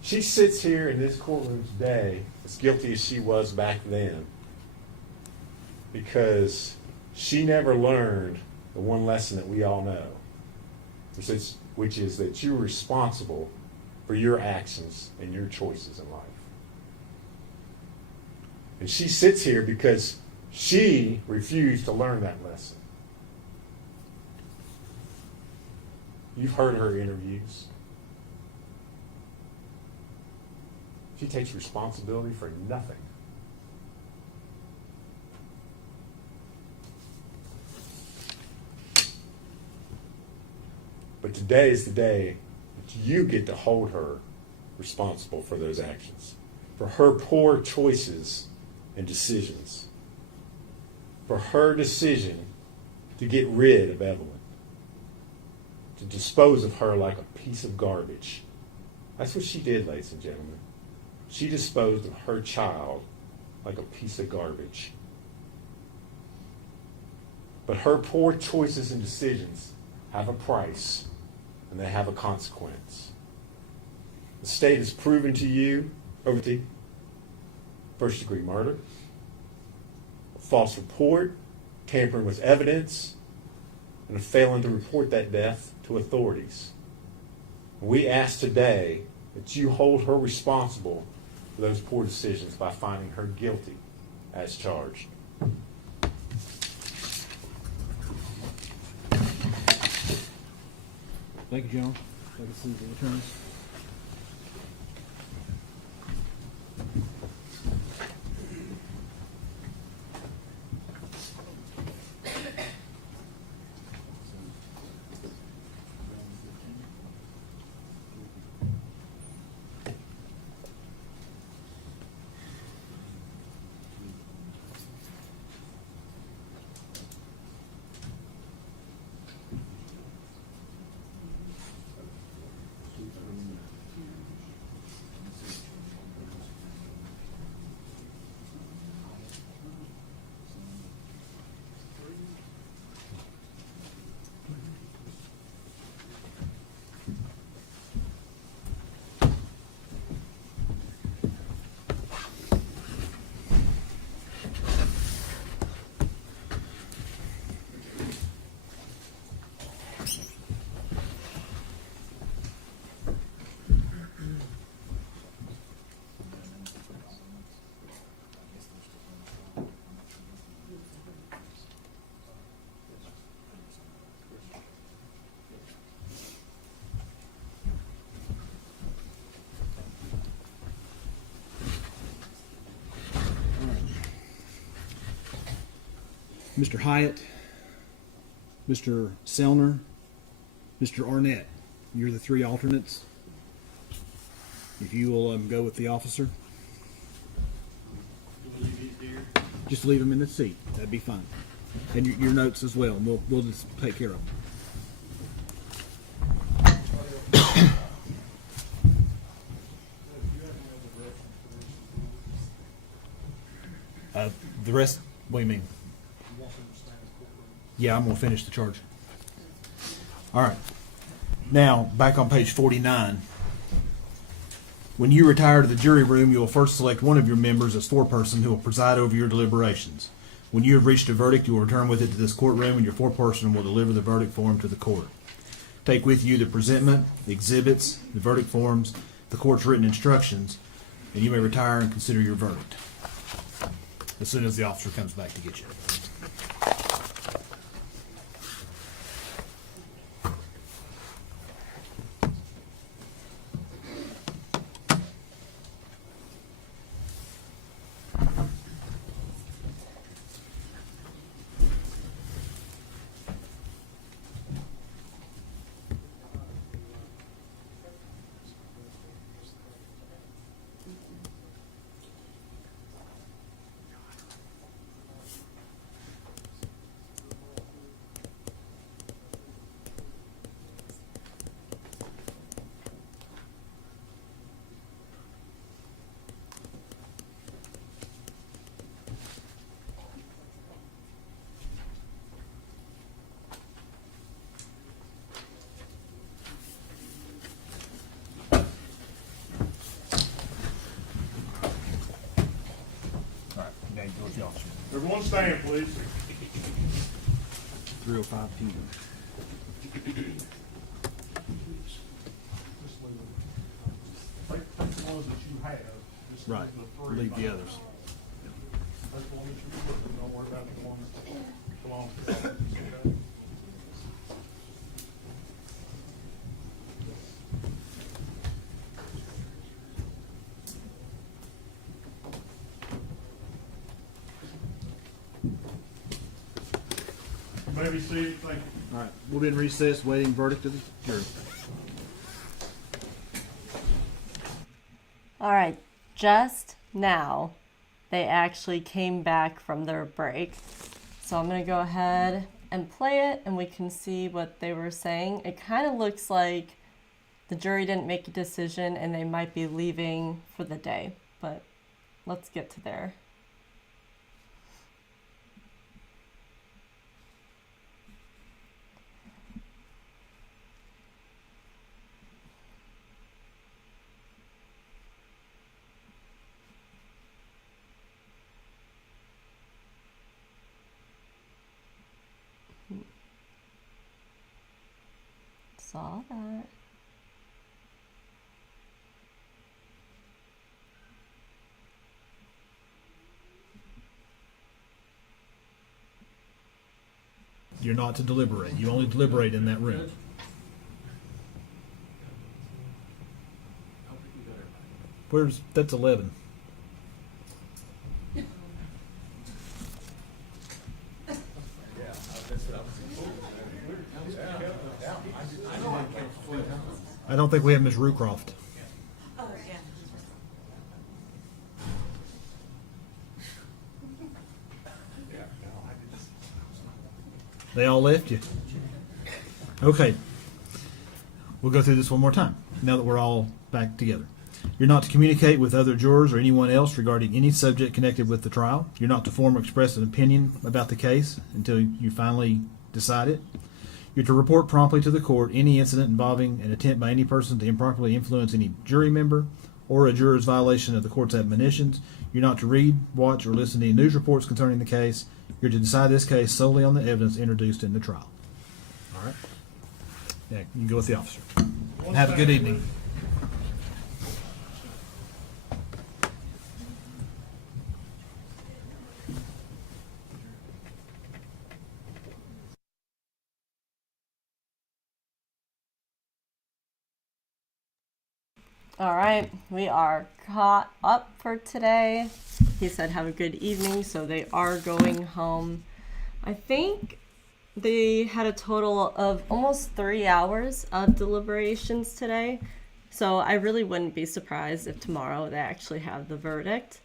She sits here in this courtroom today as guilty as she was back then because she never learned the one lesson that we all know, which is that you're responsible for your actions and your choices in life. And she sits here because she refused to learn that lesson. You've heard her interviews. She takes responsibility for nothing. But today is the day that you get to hold her responsible for those actions, for her poor choices and decisions, for her decision to get rid of Evelyn, to dispose of her like a piece of garbage. That's what she did, ladies and gentlemen. She disposed of her child like a piece of garbage. But her poor choices and decisions have a price, and they have a consequence. The state has proven to you over the first-degree murder, false report, tampering with evidence, and a failing to report that death to authorities. We ask today that you hold her responsible for those poor decisions by finding her guilty as charged. Thank you, General. Thank you, the attorneys. Mr. Hyatt, Mr. Selner, Mr. Arnett, you're the three alternates. If you will go with the officer. Just leave them in the seat. That'd be fine. And your notes as well. We'll just take care of them. The rest, what do you mean? Yeah, I'm going to finish the charge. All right. Now, back on page 49. When you retire to the jury room, you will first select one of your members as foreperson who will preside over your deliberations. When you have reached a verdict, you will return with it to this courtroom, and your foreperson will deliver the verdict form to the court. Take with you the presentment, the exhibits, the verdict forms, the court's written instructions, and you may retire and consider your verdict as soon as the officer comes back to get you. Everyone stand, please. 3:05 p.m. Take the ones that you have. Just Right. the three. Leave the others. That's the one that you're looking, don't worry about the ones that belong to the office, okay? You may be seated, thank you. All right. We'll be in recess waiting verdict of the jury. All right, just now they actually came back from their break. So I'm gonna go ahead and play it and we can see what they were saying. It kind of looks like the jury didn't make a decision and they might be leaving for the day, but let's get to there. Saw that. You're not to deliberate. You only deliberate in that room. That's 11. I don't think we have Miss Rucroft. They all left you. Okay. We'll go through this one more time, now that we're all back together. You're not to communicate with other jurors or anyone else regarding any subject connected with the trial. You're not to form or express an opinion about the case until you finally decide it. You're to report promptly to the court any incident involving an attempt by any person to improperly influence any jury member or a juror's violation of the court's admonitions. You're not to read, watch, or listen to any news reports concerning the case. You're to decide this case solely on the evidence introduced in the trial. All right? Yeah, you can go with the officer. Have a good evening. All right, we are caught up for today. He said have a good evening, so they are going home. I think they had a total of almost 3 hours of deliberations today, so I really wouldn't be surprised if tomorrow they actually have the verdict.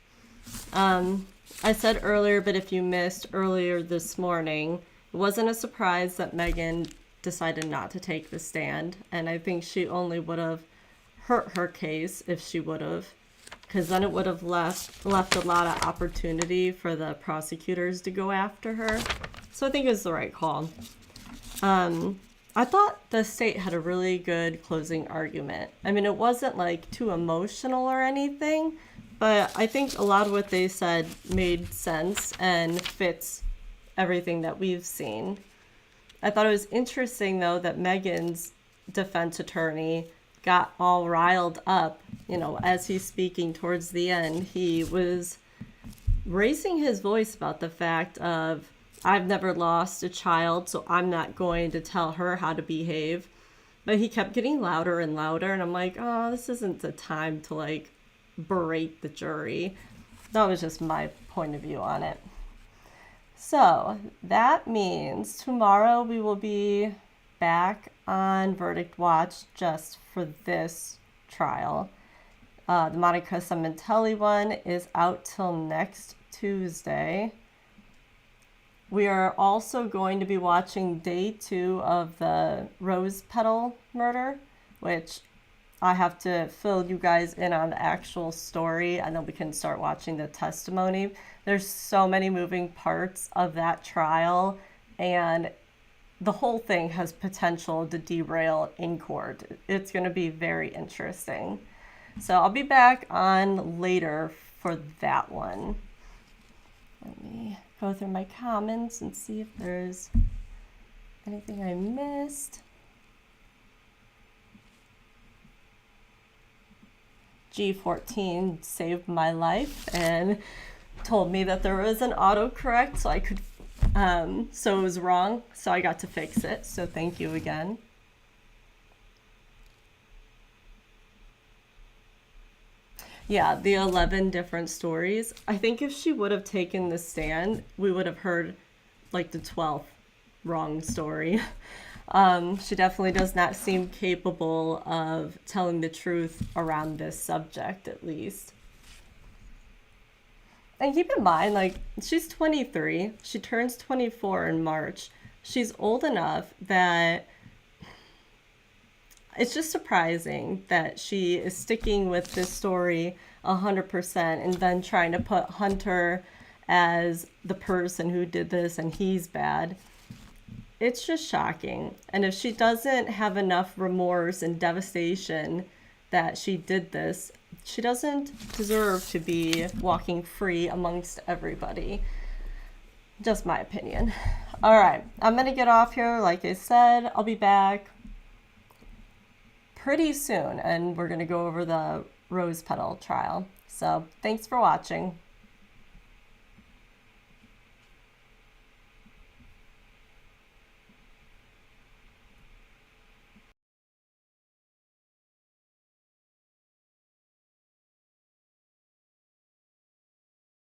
I said earlier, but if you missed earlier this morning, it wasn't a surprise that Megan decided not to take the stand, and I think she only would have hurt her case if she would have, because then it would have left a lot of opportunity for the prosecutors to go after her. So I think it was the right call. I thought the state had a really good closing argument. I mean, it wasn't like too emotional or anything, but I think a lot of what they said made sense and fits everything that we've seen. I thought it was interesting though that Megan's defense attorney got all riled up, as he's speaking towards the end. He was raising his voice about the fact of, I've never lost a child, so I'm not going to tell her how to behave. But he kept getting louder and louder, and I'm like, oh, this isn't the time to berate the jury. That was just my point of view on it. So that means tomorrow we will be back on verdict watch just for this trial. The Monica Cementelli one is out till next Tuesday. We are also going to be watching day 2 of the Rose Petal murder, which I have to fill you guys in on the actual story, and then we can start watching the testimony. There's so many moving parts of that trial, and the whole thing has potential to derail in court. It's going to be very interesting. So I'll be back on later for that one. Let me go through my comments and see if there's anything I missed. G14 saved my life and told me that there was an autocorrect so I could so it was wrong, so I got to fix it. So thank you again. Yeah, the 11 different stories. I think if she would have taken the stand, we would have heard the 12th wrong story. She definitely does not seem capable of telling the truth around this subject, at least. And keep in mind, she's 23. She turns 24 in March. she's old enough that it's just surprising that she is sticking with this story 100% and then trying to put Hunter as the person who did this and he's bad. It's just shocking. And if she doesn't have enough remorse and devastation that she did this, she doesn't deserve to be walking free amongst everybody. Just my opinion. All right, I'm going to get off here. Like I said, I'll be back pretty soon, and we're going to go over the rose petal trial. So thanks for watching.